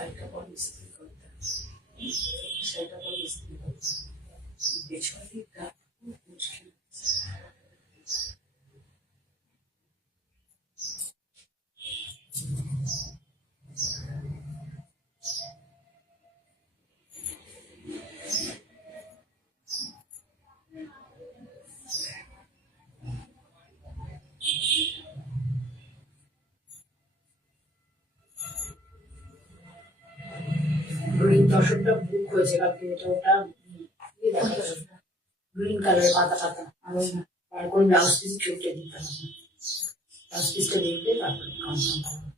শাড়িটা পরে ইস্ত্রি করতে শাড়িটা পরে ইস্ত্রি করতে পেছন দিকটা খুব মুশকিল। গ্রিন তসরটা বুক হয়েছে কালকে, এটা ওটা গ্রিন কালারের পাতা পাতা আর কোন ব্লাউজ পিস ছুটে দিতে হবে, ব্লাউজ পিসটা দেখবে তারপরে কনফার্ম করবে।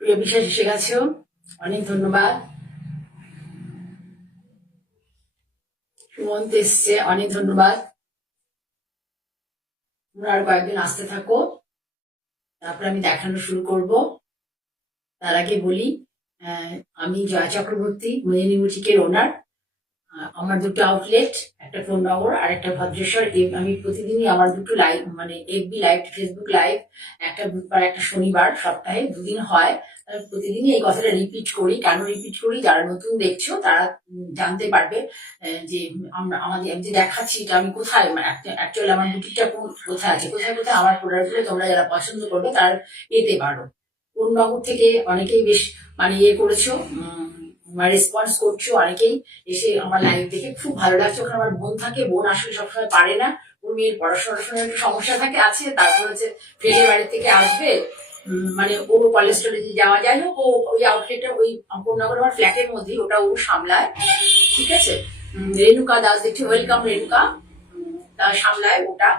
প্রিয় বিশ্বাস এসে গেছো, অনেক ধন্যবাদ। সুমন্ত এসছে, অনেক ধন্যবাদ। তোমরা আর কয়েকদিন আসতে থাকো, তারপরে আমি দেখানো শুরু করব। তার আগে বলি, আমি জয়া চক্রবর্তী, মোহিনী বুটিকের ওনার। আমার দুটো আউটলেট, একটা ফোন নম্বর আর একটা ভদ্রেশ্বর। আমি প্রতিদিনই আমার দুটো লাইভ, মানে এফবি লাইভ, ফেসবুক লাইভ, একটা বুধবার একটা শনিবার, সপ্তাহে দুদিন হয়। প্রতিদিনই এই কথাটা রিপিট করি। কেন রিপিট করি? যারা নতুন দেখছো তারা জানতে পারবে যে আমি যে দেখাচ্ছি এটা আমি কোথায়, অ্যাকচুয়ালি আমার বুটিকটা কোথায় আছে, কোথায় কোথায় আমার প্রোডাক্টগুলো তোমরা যারা পছন্দ করবে তারা পেতে পারো। কোন নম্বর থেকে অনেকেই বেশ মানে করেছো, রেসপন্স করছো, অনেকেই এসে আমার লাইভ দেখে খুব ভালো লাগছে। ওখানে আমার বোন থাকে, বোন আসলে সবসময় পারে না, ওর মেয়ের পড়াশোনার একটু সমস্যা থাকে আছে, তারপর হচ্ছে ফ্রেন্ডের বাড়ি থেকে আসবে, মানে ও কলেস্ট্রলে যাওয়া যায় হোক, ও ওই আউটলেটটা ওই পূর্ণনগর আমার ফ্ল্যাটের মধ্যেই ওটা ও সামলায়, ঠিক আছে। রেণুকা দাস দেখছি, ওয়েলকাম রেণুকা, তার সামলায় ওটা।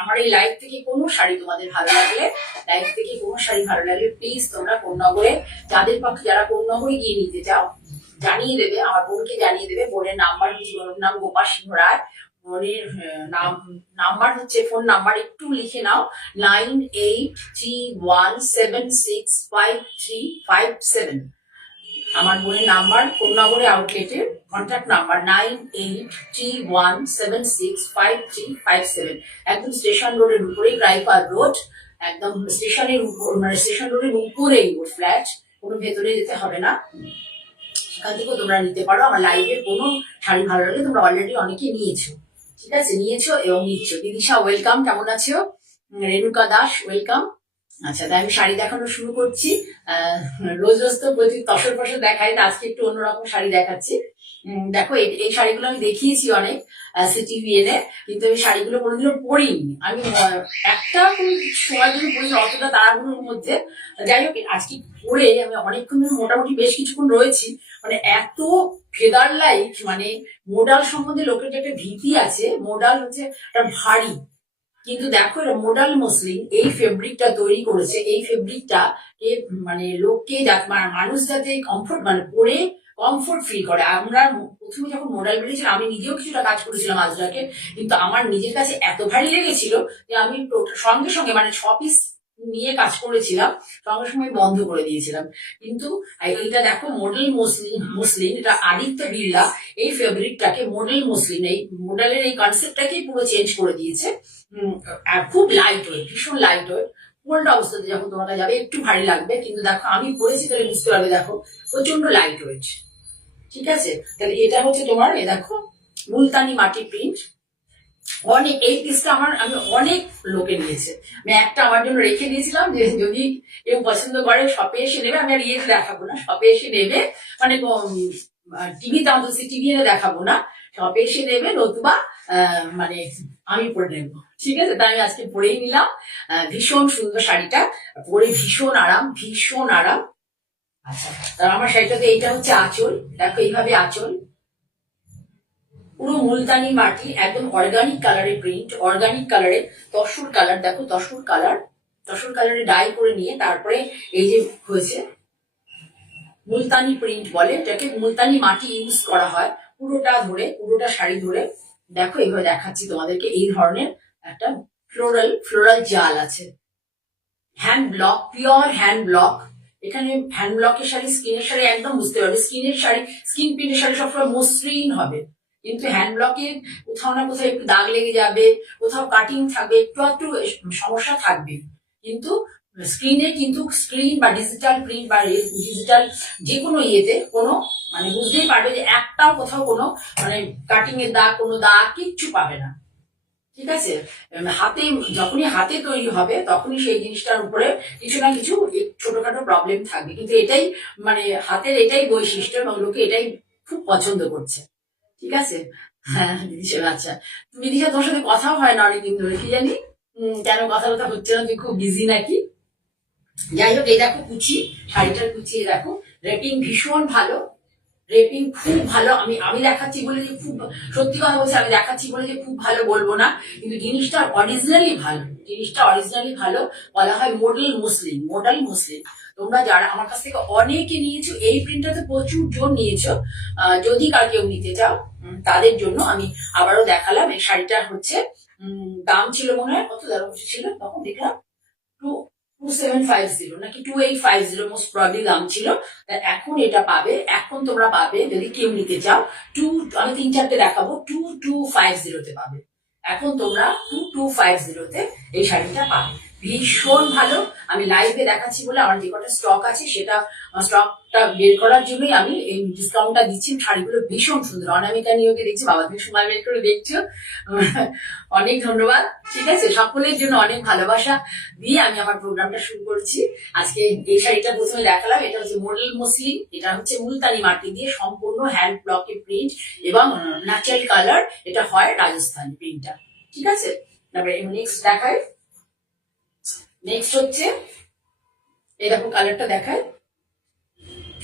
আমার এই লাইভ থেকে কোনো শাড়ি তোমাদের ভালো লাগলে, লাইভ থেকে কোনো শাড়ি ভালো লাগলে প্লিজ তোমরা কোন্নগরে, যাদের পক্ষে যারা কোন্নগরে গিয়ে নিতে চাও জানিয়ে দেবে, আমার বোনকে জানিয়ে দেবে। বোনের নাম্বার হচ্ছে, বোনের নাম গোপা সিংহ রায়, বোনের নাম্বার হচ্ছে, ফোন নাম্বার একটু লিখে নাও, 9831765357। আমার বোনের নাম্বার, কোন্নগরে আউটলেটের কন্ট্যাক্ট নাম্বার 9831765357। একদম স্টেশন রোডের উপরেই, রায়পার রোড, একদম স্টেশনের উপর, মানে স্টেশন রোডের উপরেই ওর ফ্ল্যাট, কোনো ভেতরে যেতে হবে না, সেখান থেকেও তোমরা নিতে পারো। আমার লাইভের কোনো শাড়ি ভালো লাগলে তোমরা অলরেডি অনেকে নিয়েছো, ঠিক আছে, নিয়েছো এবং নিচ্ছ। দিদিশা ওয়েলকাম, কেমন আছো? রেণুকা দাস ওয়েলকাম। আচ্ছা, তাই আমি শাড়ি দেখানো শুরু করছি। রোজ রোজ তো প্রচুর তসর ফসর দেখাই, আজকে একটু অন্যরকম শাড়ি দেখাচ্ছি। দেখো, এই শাড়িগুলো আমি দেখিয়েছি অনেক সিটিভিএনে, কিন্তু এই শাড়িগুলো কোনোদিনও পরিনি আমি, একটা সময় জন্য পরিনি, অতটা তাড়াহুড়োর মধ্যে। যাই হোক, আজকে পরে আমি অনেকক্ষণ মোটামুটি বেশ কিছুক্ষণ রয়েছি। মানে এত ফেদার লাইট, মানে মোডাল সম্বন্ধে লোকের যে একটা ভীতি আছে, মোডাল হচ্ছে একটা ভারী, কিন্তু দেখো এটা মোডাল মসলিন, এই ফেব্রিকটা তৈরি করেছে, এই ফেব্রিকটা মানে লোককে মানুষ যাতে কমফোর্ট, মানে পরে কমফোর্ট ফিল করে। আমরা প্রথমে যখন মোডাল বেরিয়েছিলাম, আমি নিজেও কিছুটা কাজ করেছিলাম আজরাকে, কিন্তু আমার নিজের কাছে এত ভারী লেগেছিল যে আমি সঙ্গে সঙ্গে মানে 6 পিস নিয়ে কাজ করেছিলাম, সঙ্গে সঙ্গে বন্ধ করে দিয়েছিলাম। কিন্তু এইটা দেখো মডেল মসলিন, এটা আদিত্য বিড়লা এই ফেব্রিকটাকে মডেল মসলিন, এই মডেলের এই কনসেপ্টটাকেই পুরো চেঞ্জ করে দিয়েছে। খুব লাইট ওয়েট, ভীষণ লাইট ওয়েট। কোল্ড অবস্থাতে যখন তোমাকে যাবে একটু ভারী লাগবে, কিন্তু দেখো আমি পরেছি তাহলে বুঝতে পারবে, দেখো প্রচন্ড লাইট ওয়েট, ঠিক আছে। তাহলে এটা হচ্ছে তোমার, দেখো মুলতানি মাটি প্রিন্ট। অনেক, এই পিসটা আমি অনেক লোকে নিয়েছে, আমি একটা আমার জন্য রেখে দিয়েছিলাম যে যদি কেউ পছন্দ করে শপে এসে নেবে, আমি আর দেখাবো না, শপে এসে নেবে, মানে টিভিতে, অন্তত টিভি এনে দেখাবো না, শপে এসে নেবে, নতুবা মানে আমি পরে নেবো, ঠিক আছে। তাই আমি আজকে পরেই নিলাম। ভীষণ সুন্দর শাড়িটা, পরে ভীষণ আরাম, ভীষণ আরাম। আচ্ছা, তার আমার শাড়িটাতে এইটা হচ্ছে আঁচল, দেখো এইভাবে আঁচল, পুরো মুলতানি মাটি, একদম অর্গানিক কালারের প্রিন্ট, অর্গানিক কালারে তসর কালার, দেখো তসর কালার, তসর কালারে ডাই করে নিয়ে তারপরে এই যে হয়েছে মুলতানি প্রিন্ট বলে এটাকে, মুলতানি মাটি ইউজ করা হয় পুরোটা ধরে, পুরোটা শাড়ি ধরে। দেখো এইভাবে দেখাচ্ছি তোমাদেরকে, এই ধরনের একটা ফ্লোরাল জাল আছে, hand block, pure hand block. এখানে হ্যান্ড ব্লকের শাড়ি, স্কিনের শাড়ি একদম বুঝতে পারবে, স্কিনের শাড়ি, স্কিন প্রিন্টের শাড়ি সবসময় মসৃণ হবে, কিন্তু হ্যান্ড ব্লকে কোথাও না কোথাও একটু দাগ লেগে যাবে, কোথাও কাটিং থাকবে, একটু সমস্যা থাকবে। কিন্তু স্ক্রিনে কিন্তু স্ক্রিন বা ডিজিটাল প্রিন্ট বা ডিজিটাল যে কোনো ইয়েতে কোনো মানে বুঝতেই পারবে যে একটাও কোথাও কোনো মানে কাটিং এর দাগ, কোনো দাগ কিচ্ছু পাবে না। ঠিক আছে, হাতে যখনই হাতে তৈরি হবে তখনই সেই জিনিসটার উপরে কিছু না কিছু ছোটখাটো প্রবলেম থাকবে, কিন্তু এটাই মানে হাতের এটাই বৈশিষ্ট্য এবং লোকে এটাই খুব পছন্দ করছে। ঠিক আছে, হ্যাঁ বিদিশা, আচ্ছা বিদিশা তোর সাথে কথাও হয় না অনেকদিন ধরে, কি জানি কেন কথা কথা হচ্ছে না, তুই খুব বিজি নাকি? যাই হোক, এই দেখো কুচি, শাড়িটার কুচি দেখো, রেপিং ভীষণ ভালো, রেপিং খুব ভালো। আমি আমি দেখাচ্ছি বলে যে খুব, সত্যি কথা বলছি, আমি দেখাচ্ছি বলে যে খুব ভালো বলবো না, কিন্তু জিনিসটা অরিজিনালি ভালো, জিনিসটা অরিজিনালি ভালো। বলা হয় মডেল মুসলিম, মডেল মুসলিম। তোমরা যারা আমার কাছ থেকে অনেকে নিয়েছো, এই প্রিন্টটাতে প্রচুর জন নিয়েছো, যদি কার কেউ নিতে চাও তাদের জন্য আমি আবারও দেখালাম। এই শাড়িটা হচ্ছে দাম ছিল মনে হয় কত, দাম ছিল তখন দেখলাম 2750 নাকি 2850 মোস্ট প্রবলি দাম ছিল। এখন এটা পাবে, এখন তোমরা পাবে যদি কেউ নিতে চাও আমি 3-4টে দেখাবো, 2250 পাবে। এখন তোমরা 2250 এই শাড়িটা পাবে, ভীষণ ভালো। আমি লাইভে দেখাচ্ছি বলে আমার যে কটা স্টক আছে সেটা স্টকটা বের করার জন্যই আমি এই ডিসকাউন্টটা দিচ্ছি। শাড়িগুলো ভীষণ সুন্দর, অনামিকা নিয়োগে দেখছি, বাবা তুমি সময় বের করে দেখছো, অনেক ধন্যবাদ। ঠিক আছে, সকলের জন্য অনেক ভালোবাসা দিয়ে আমি আমার প্রোগ্রামটা শুরু করছি। আজকে এই শাড়িটা প্রথমে দেখালাম, এটা হচ্ছে মডেল মসলিন, এটা হচ্ছে মুলতানি মাটি দিয়ে সম্পূর্ণ হ্যান্ড ব্লকের প্রিন্ট এবং ন্যাচারাল কালার, এটা হয় রাজস্থানি প্রিন্টটা। ঠিক আছে, তারপরে নেক্সট দেখায়, নেক্সট হচ্ছে এই দেখো কালারটা দেখায়,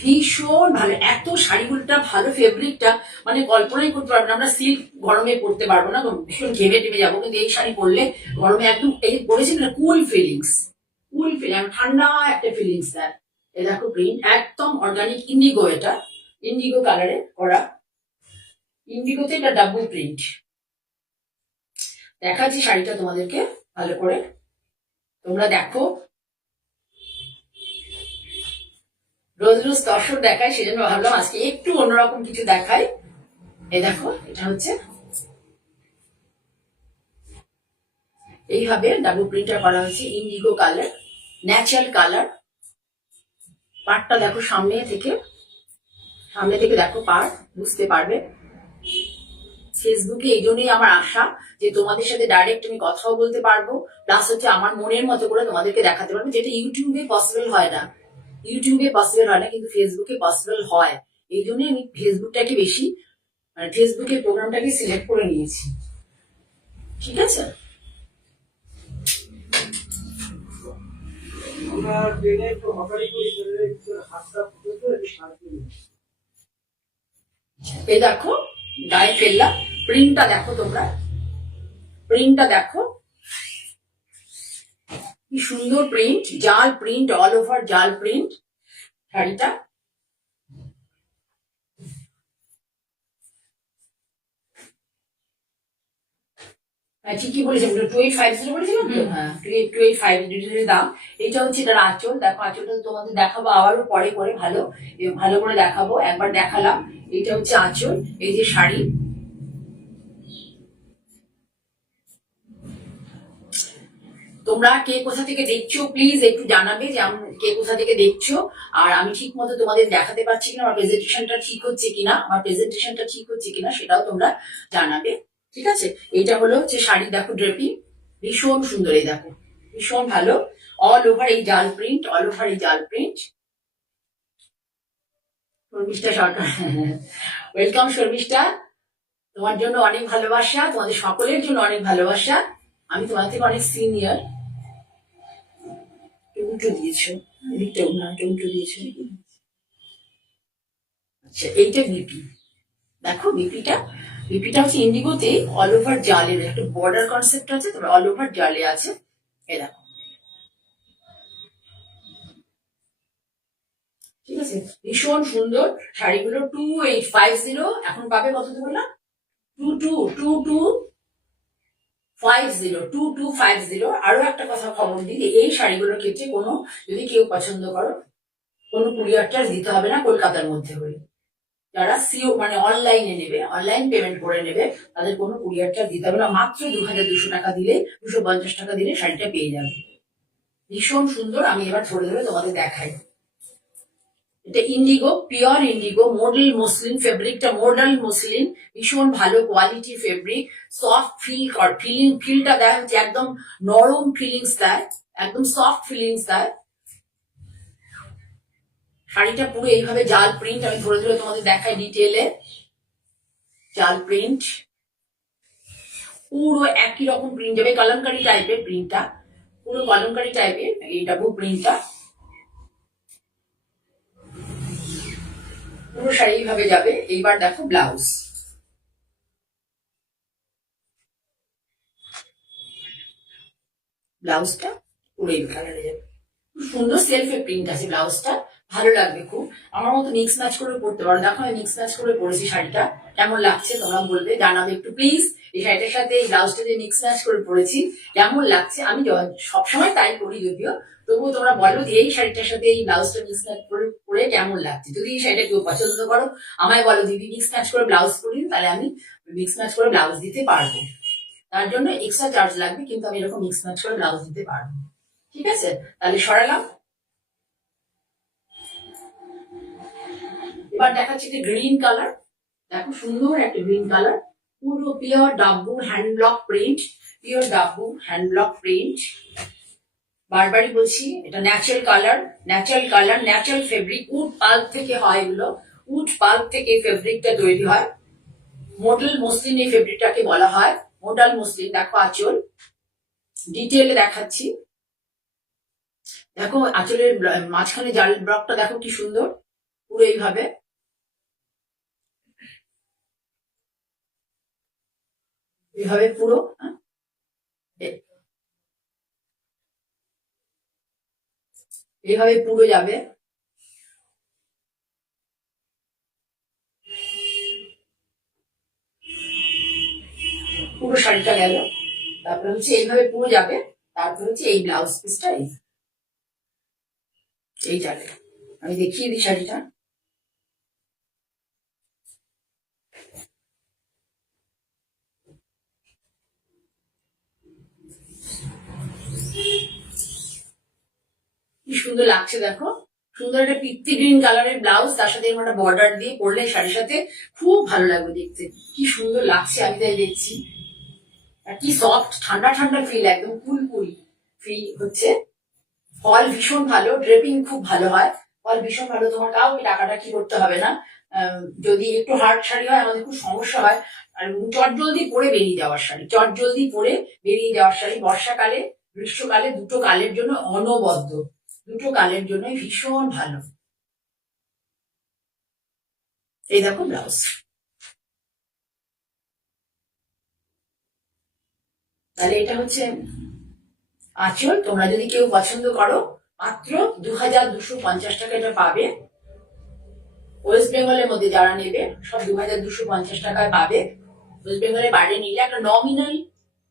ভীষণ ভালো। এত শাড়িগুলোটা ভালো, ফেব্রিকটা মানে কল্পনাই করতে পারবো না, আমরা সিল্ক গরমে পরতে পারবো না, ভীষণ ঘেমে টেমে যাবো, কিন্তু এই শাড়ি পরলে গরমে একদম এই পরেছি না, কুল ফিলিংস, কুল ফিলিং, ঠান্ডা একটা ফিলিংস দেয়। এই দেখো প্রিন্ট একদম অর্গানিক ইন্ডিগো, এটা ইন্ডিগো কালারে করা, ইন্ডিগোতে এটা ডাবল প্রিন্ট। দেখাচ্ছি শাড়িটা তোমাদেরকে ভালো করে, তোমরা দেখো। রোজ রোজ দর্শক দেখায়, সেজন্য ভাবলাম আজকে একটু অন্যরকম কিছু দেখাই। এই দেখো, এটা হচ্ছে এইভাবে ডাবল প্রিন্টার করা হয়েছে, ইন্ডিগো কালার, ন্যাচারাল কালার। পাড়টা দেখো সামনে থেকে দেখো পাড়, বুঝতে পারবে। ফেসবুকে এই জন্যই আমার আশা যে তোমাদের সাথে ডাইরেক্ট আমি কথাও বলতে পারবো, প্লাস হচ্ছে আমার মনের মতো করে তোমাদেরকে দেখাতে পারবো, যেটা ইউটিউবে পসিবল হয় না, ইউটিউবে পসিবল হয় না কিন্তু ফেসবুকে পসিবল হয়। এই জন্যই আমি ফেসবুকটাকে বেশি, মানে ফেসবুকের প্রোগ্রামটাকে সিলেক্ট করে নিয়েছি। ঠিক আছে, এই দেখো গায়ে ফেললাম, প্রিন্টটা দেখো তোমরা, প্রিন্টটা দেখো কি সুন্দর প্রিন্ট, জাল প্রিন্ট, অল ওভার জাল প্রিন্ট শাড়িটা। ঠিকই বলেছেন, 2850 বলেছিলাম তো, হ্যাঁ 2850 দাম। এটা হচ্ছে এটার আঁচল, দেখো আঁচলটা তোমাদের দেখাবো আবারও পরে করে, ভালো ভালো করে দেখাবো, একবার দেখালাম। এটা হচ্ছে আঁচল, এই যে শাড়ি। তোমরা কে কোথা থেকে দেখছো প্লিজ একটু জানাবে যে কে কোথা থেকে দেখছো, আর আমি ঠিক মতো তোমাদের দেখাতে পারছি কিনা, আমার প্রেজেন্টেশনটা ঠিক হচ্ছে কিনা সেটাও তোমরা জানাবে। ঠিক আছে, এটা হলো হচ্ছে শাড়ি, দেখো ড্রেপিং ভীষণ সুন্দর, এই দেখো ভীষণ ভালো, অল ওভার এই জাল প্রিন্ট, অল ওভার এই জাল প্রিন্ট। শর্মিষ্ঠা সরকার, ওয়েলকাম শর্মিষ্ঠা, তোমার জন্য অনেক ভালোবাসা, তোমাদের সকলের জন্য অনেক ভালোবাসা। আমি তোমার থেকে অনেক সিনিয়র। উল্টো দিয়েছো, এদিকটাও না, উল্টো দিয়েছো। আচ্ছা, এইটা বিপি, দেখো বিপিটা হচ্ছে ইন্ডিগোতে অল ওভার জালের একটা বর্ডার কনসেপ্ট আছে, তবে অল ওভার জালে আছে। এই দেখো, ঠিক আছে, ভীষণ সুন্দর শাড়িগুলো। 2850 এখন পাবে কত বললাম, টু টু টু টু 2250। আরো একটা কথা খবর দিই, এই শাড়িগুলোর ক্ষেত্রে কোনো যদি কেউ পছন্দ করো কোনো কুরিয়ার চার্জ দিতে হবে না কলকাতার মধ্যে হলে। যারা সিও মানে অনলাইনে নেবে, অনলাইন পেমেন্ট করে নেবে, তাদের কোনো কুরিয়ার চার্জ দিতে হবে না। মাত্র 2200 টাকা দিলে, 250 টাকা দিলে শাড়িটা পেয়ে যাবে। ভীষণ সুন্দর। আমি এবার ধরে ধরে তোমাদের দেখাই। এটা indigo, pure indigo, model muslin, ফেব্রিকটা মডেল মসলিন, ভীষণ ভালো কোয়ালিটি ফেব্রিক, সফট ফিলটা দেয় হচ্ছে একদম নরম ফিলিংস দেয়, একদম সফট ফিলিংস দেয়। শাড়িটা পুরো এইভাবে জাল প্রিন্ট, আমি ধরে ধরে তোমাদের দেখাই ডিটেলে। জাল প্রিন্ট, পুরো একই রকম প্রিন্ট যাবে, কলমকারি টাইপের প্রিন্টটা, পুরো কলমকারি টাইপের এই ডাবল প্রিন্টটা। পুরো শাড়ি এইভাবে যাবে। এইবার দেখো ব্লাউজ। ব্লাউজটা পুরো এই কালারে যাবে, সুন্দর সেলফে প্রিন্ট আছে ব্লাউজটা, ভালো লাগবে খুব। আমার মতো মিক্স ম্যাচ করে পরতে পারো। দেখো আমি মিক্স ম্যাচ করে পরেছি শাড়িটা, কেমন লাগছে তোমরা বলবে, জানাবে একটু প্লিজ। এই শাড়িটার সাথে এই ব্লাউজটা যে মিক্স ম্যাচ করে পরেছি কেমন লাগছে। আমি সবসময় তাই করি যদিও, তবুও তোমরা বলো যে এই শাড়িটার সাথে এই ব্লাউজটা মিক্স ম্যাচ করে পরে কেমন লাগছে। যদি এই শাড়িটা কেউ পছন্দ করো আমায় বলো দিদি মিক্স ম্যাচ করে ব্লাউজ পরি, তাহলে আমি মিক্স ম্যাচ করে ব্লাউজ দিতে পারবো। তার জন্য এক্সট্রা চার্জ লাগবে, কিন্তু আমি এরকম মিক্স ম্যাচ করে ব্লাউজ দিতে পারবো। ঠিক আছে, তাহলে সরালাম। এবার দেখাচ্ছি যে গ্রিন কালার। দেখো সুন্দর একটা গ্রিন কালার, পুরো pure Dabu hand block print, pure Dabu hand block print. বারবারই বলছি এটা natural colour, natural colour, natural fabric, wood pulp থেকে হয় এগুলো, উড পাল্প থেকে ফেব্রিকটা তৈরি হয়। মডেল মসলিন এই ফেব্রিকটাকে বলা হয়, মডেল মসলিন। দেখো আঁচল, ডিটেলে দেখাচ্ছি। দেখো আঁচলের মাঝখানে জাল ব্লকটা দেখো কি সুন্দর, পুরো এইভাবে, এইভাবে পুরো এইভাবে পুরো যাবে। পুরো শাড়িটা গেল, তারপরে হচ্ছে এইভাবে পুরো যাবে। তারপরে হচ্ছে এই ব্লাউজ পিসটা এই যাবে। আমি দেখিয়ে দিই শাড়িটা। কি সুন্দর লাগছে দেখো, সুন্দর একটা পিত্তি গ্রিন কালারের ব্লাউজ, তার সাথে একটা বর্ডার দিয়ে পরলে শাড়ির সাথে খুব ভালো লাগবে দেখতে। কি সুন্দর লাগছে, আমি তাই দেখছি। আর কি সফট, ঠান্ডা ঠান্ডা ফিল, একদম কুলকুল ফিল হচ্ছে। ফল ভীষণ ভালো, ড্রেপিং খুব ভালো হয়, ফল ভীষণ ভালো। তোমার কাউকে টাকাটা কি করতে হবে না। যদি একটু হার্ড শাড়ি হয় আমাদের খুব সমস্যা হয়। আর চট জলদি পরে বেরিয়ে যাওয়ার শাড়ি, চট জলদি পরে বেরিয়ে যাওয়ার শাড়ি, বর্ষাকালে গ্রীষ্মকালে দুটো কালের জন্য অনবদ্য, দুটো কালের জন্য ভীষণ ভালো। এই দেখো ব্লাউজ। তাহলে এটা হচ্ছে আঁচল। তোমরা যদি কেউ পছন্দ করো মাত্র 2250 টাকা এটা পাবে। ওয়েস্ট বেঙ্গলের মধ্যে যারা নেবে সব 2250 টাকায় পাবে। ওয়েস্ট বেঙ্গলের বাইরে নিলে একটা নমিনাল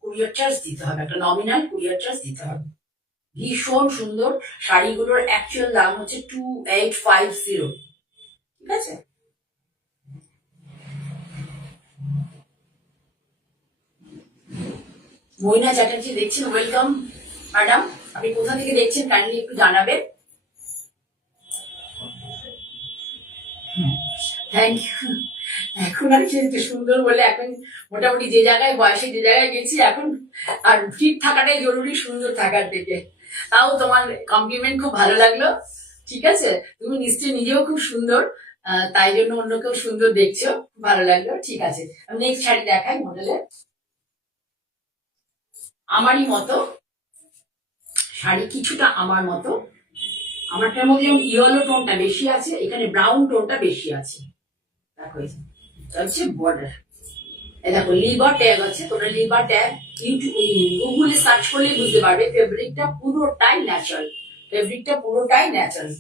কুরিয়ার চার্জ দিতে হবে, একটা নমিনাল কুরিয়ার চার্জ দিতে হবে। ভীষণ সুন্দর শাড়িগুলোর অ্যাকচুয়াল দাম হচ্ছে 2850। ঠিক আছে, মইনা চ্যাটার্জি দেখছেন, ওয়েলকাম ম্যাডাম। আপনি কোথা থেকে দেখছেন কাইন্ডলি একটু জানাবেন। Thank you. এখন আর কি সুন্দর বলে, এখন মোটামুটি যে জায়গায় বয়সে যে জায়গায় গেছি এখন আর ফিট থাকাটাই জরুরি সুন্দর থাকার থেকে। তাও তোমার কমপ্লিমেন্ট খুব ভালো লাগলো। ঠিক আছে, তুমি নিশ্চয়ই নিজেও খুব সুন্দর, তাই জন্য অন্যকেও সুন্দর দেখছো, ভালো লাগলো। ঠিক আছে, আমি নেক্সট শাড়ি দেখাই মডেলের। আমারই মতো শাড়ি, কিছুটা আমার মতো, আমারটার মধ্যে যেমন ইয়েলো টোনটা বেশি আছে, এখানে ব্রাউন টোনটা বেশি আছে। দেখো হচ্ছে বর্ডার, এই দেখো লিভার ট্যাগ আছে, তোমরা লিভার ট্যাগ গুগলে সার্চ করলে বুঝতে পারবে। ফেব্রিকটা পুরোটাই ন্যাচারাল, ফেব্রিকটা পুরোটাই ন্যাচারাল।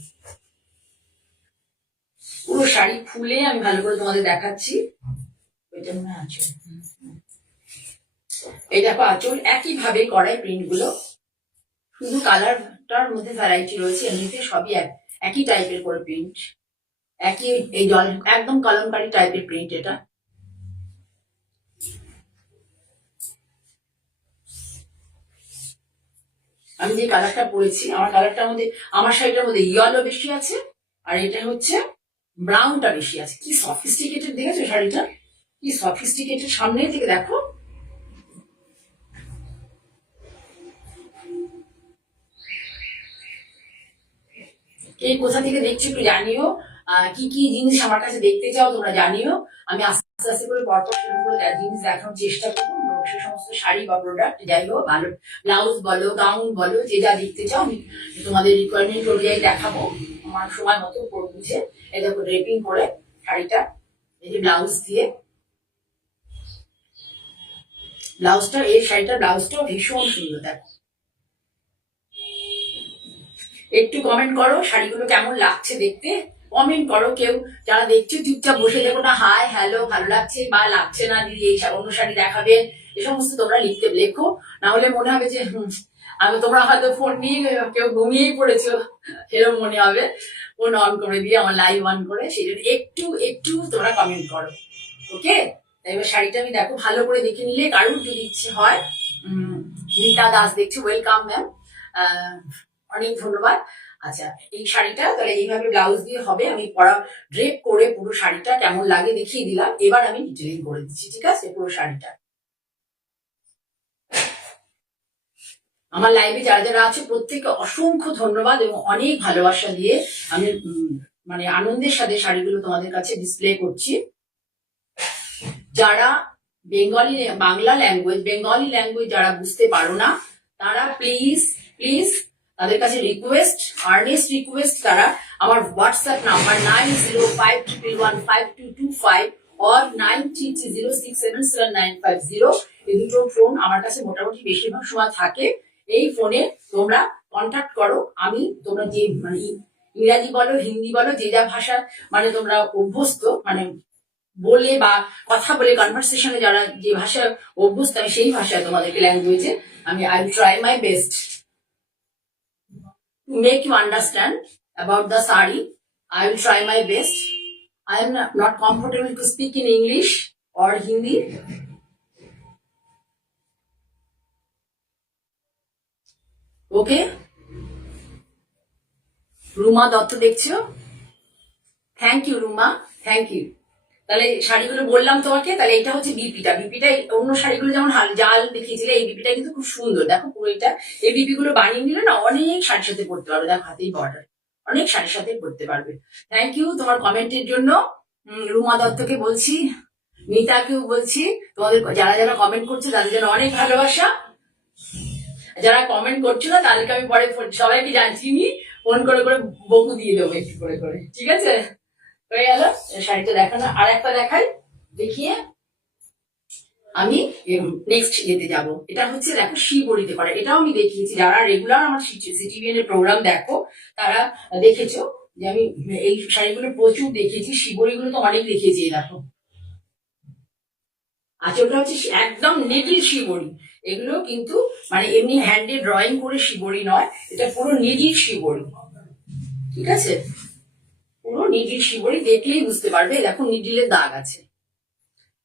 পুরো শাড়ি খুলে আমি ভালো করে তোমাদের দেখাচ্ছি। এটা মনে আছে, এই দেখো আঁচল একইভাবে করাই প্রিন্ট গুলো, শুধু কালারটার মধ্যে ভ্যারাইটি রয়েছে, এমনিতে সবই একই টাইপের করে প্রিন্ট, একই এই জল একদম কলমকারী টাইপের প্রিন্ট এটা। আমি যে কালারটা পরেছি, আমার কালারটার মধ্যে, আমার শাড়িটার মধ্যে ইয়েলো বেশি আছে, আর এটা হচ্ছে ব্রাউনটা বেশি আছে। কি সফিস্টিকেটেড দেখেছো শাড়িটা, কি সফিস্টিকেটেড, সামনে থেকে দেখো। কে কোথা থেকে দেখছো একটু জানিও, কি কি জিনিস আমার কাছে দেখতে চাও তোমরা জানিও। আমি আস্তে আস্তে করে পরপর শুরু করে জিনিস দেখানোর চেষ্টা করবো, সে সমস্ত শাড়ি বা প্রোডাক্ট যাই হোক, ভালো ব্লাউজ বলো গাউন বলো, যে যা দেখতে চাও আমি তোমাদের রিকোয়ারমেন্ট অনুযায়ী দেখাবো আমার সময় মতো বুঝে। এই দেখো ড্রেপিং করে শাড়িটা, এই যে ব্লাউজ দিয়ে ব্লাউজটা, এই শাড়িটার ব্লাউজটাও ভীষণ সুন্দর। দেখো একটু কমেন্ট করো শাড়িগুলো কেমন লাগছে দেখতে, কমেন্ট করো। কেউ যারা দেখছো চুপচাপ বসে দেখো না, হাই হ্যালো ভালো লাগছে বা লাগছে না দিদি এই অন্য শাড়ি দেখাবেন, এ সমস্ত তোমরা লেখো, না হলে মনে হবে যে আমি তোমরা হয়তো ফোন নিয়ে কেউ ঘুমিয়েই পড়েছো এরকম মনে হবে। ফোন অন করে দিয়ে আমার লাইভ অন করে, সেই জন্য একটু একটু তোমরা কমেন্ট করো, ওকে। এবার শাড়িটা আমি দেখো ভালো করে দেখে নিলে, কারুর যদি ইচ্ছে হয়। রীতা দাস দেখছি, ওয়েলকাম ম্যাম, অনেক ধন্যবাদ। আচ্ছা এই শাড়িটা তাহলে এইভাবে ব্লাউজ দিয়ে হবে, আমি পরা ড্রেপ করে পুরো শাড়িটা কেমন লাগে দেখিয়ে দিলাম, এবার আমি ডিটেলিং করে দিচ্ছি, ঠিক আছে। পুরো শাড়িটা আমার লাইভে যারা যারা আছে প্রত্যেককে অসংখ্য ধন্যবাদ এবং অনেক ভালোবাসা দিয়ে আমি মানে আনন্দের সাথে শাড়িগুলো তোমাদের কাছে ডিসপ্লে করছি। যারা বাংলা ল্যাঙ্গুয়েজ যারা বুঝতে পারো না, তারা প্লিজ প্লিজ তাদের কাছে রিকোয়েস্ট, আর্নেস্ট রিকোয়েস্ট, তারা আমার হোয়াটসঅ্যাপ নাম্বার 9051115225 or 9330677950, এই দুটো ফোন আমার কাছে মোটামুটি বেশিরভাগ সময় থাকে। এই ফোনে তোমরা কন্ট্যাক্ট করো, আমি তোমরা যে মানে ইংরাজি বলো হিন্দি বলো যে যা ভাষা মানে তোমরা অভ্যস্ত, মানে বলে বা কথা বলে কনভারসেশনে যারা যে ভাষা অভ্যস্ত, আমি সেই ভাষায় তোমাদেরকে ল্যাঙ্গুয়েজে আমি I will try my best to make you understand about the sari. I will try my best. I am not comfortable to speak in English or Hindi. Okay? Ruma Dutta দেখছো, thank you Ruma, thank you. তাহলে শাড়িগুলো বললাম তোমাকে, তাহলে এটা হচ্ছে বিপিটা। অন্য শাড়িগুলো যেমন জাল দেখিয়েছিলে, এই বিপিটা কিন্তু খুব সুন্দর। দেখো পুরো এটা, এই বিপি গুলো বানিয়ে নিলে না অনেক শাড়ির সাথে পরতে পারবে, দেখো হাতেই বর্ডার, অনেক শাড়ির সাথে পরতে পারবে। থ্যাংক ইউ তোমার কমেন্টের জন্য। রুমা দত্তকে বলছি, মিতাকেও বলছি, তোমাদের যারা যারা কমেন্ট করছো তাদের জন্য অনেক ভালোবাসা। যারা কমেন্ট করছো না তাদেরকে আমি পরে সবাইকে জানছি নি, ফোন করে করে বকু দিয়ে দেবো একটু করে করে, ঠিক আছে। হয়ে গেল শাড়িটা দেখানো, আর একটা দেখাই, দেখিয়ে আমি নেক্সট যেতে যাব। এটা হচ্ছে দেখো শিবরিতে করা, এটাও আমি দেখিয়েছি। যারা রেগুলার আমার সিটিভিএন এর প্রোগ্রাম দেখো তারা দেখেছো যে আমি এই শাড়িগুলো প্রচুর দেখেছি, শিবরিগুলো তো অনেক দেখেছি। দেখো আঁচলটা হচ্ছে একদম নিডিল শিবরি, এগুলো কিন্তু মানে এমনি হ্যান্ডে ড্রয়িং করে শিবরি নয়, এটা পুরো নিডিল শিবরি, ঠিক আছে। পুরো নিডিল শিবরি, দেখলেই বুঝতে পারবে। দেখো নিডিলের দাগ আছে।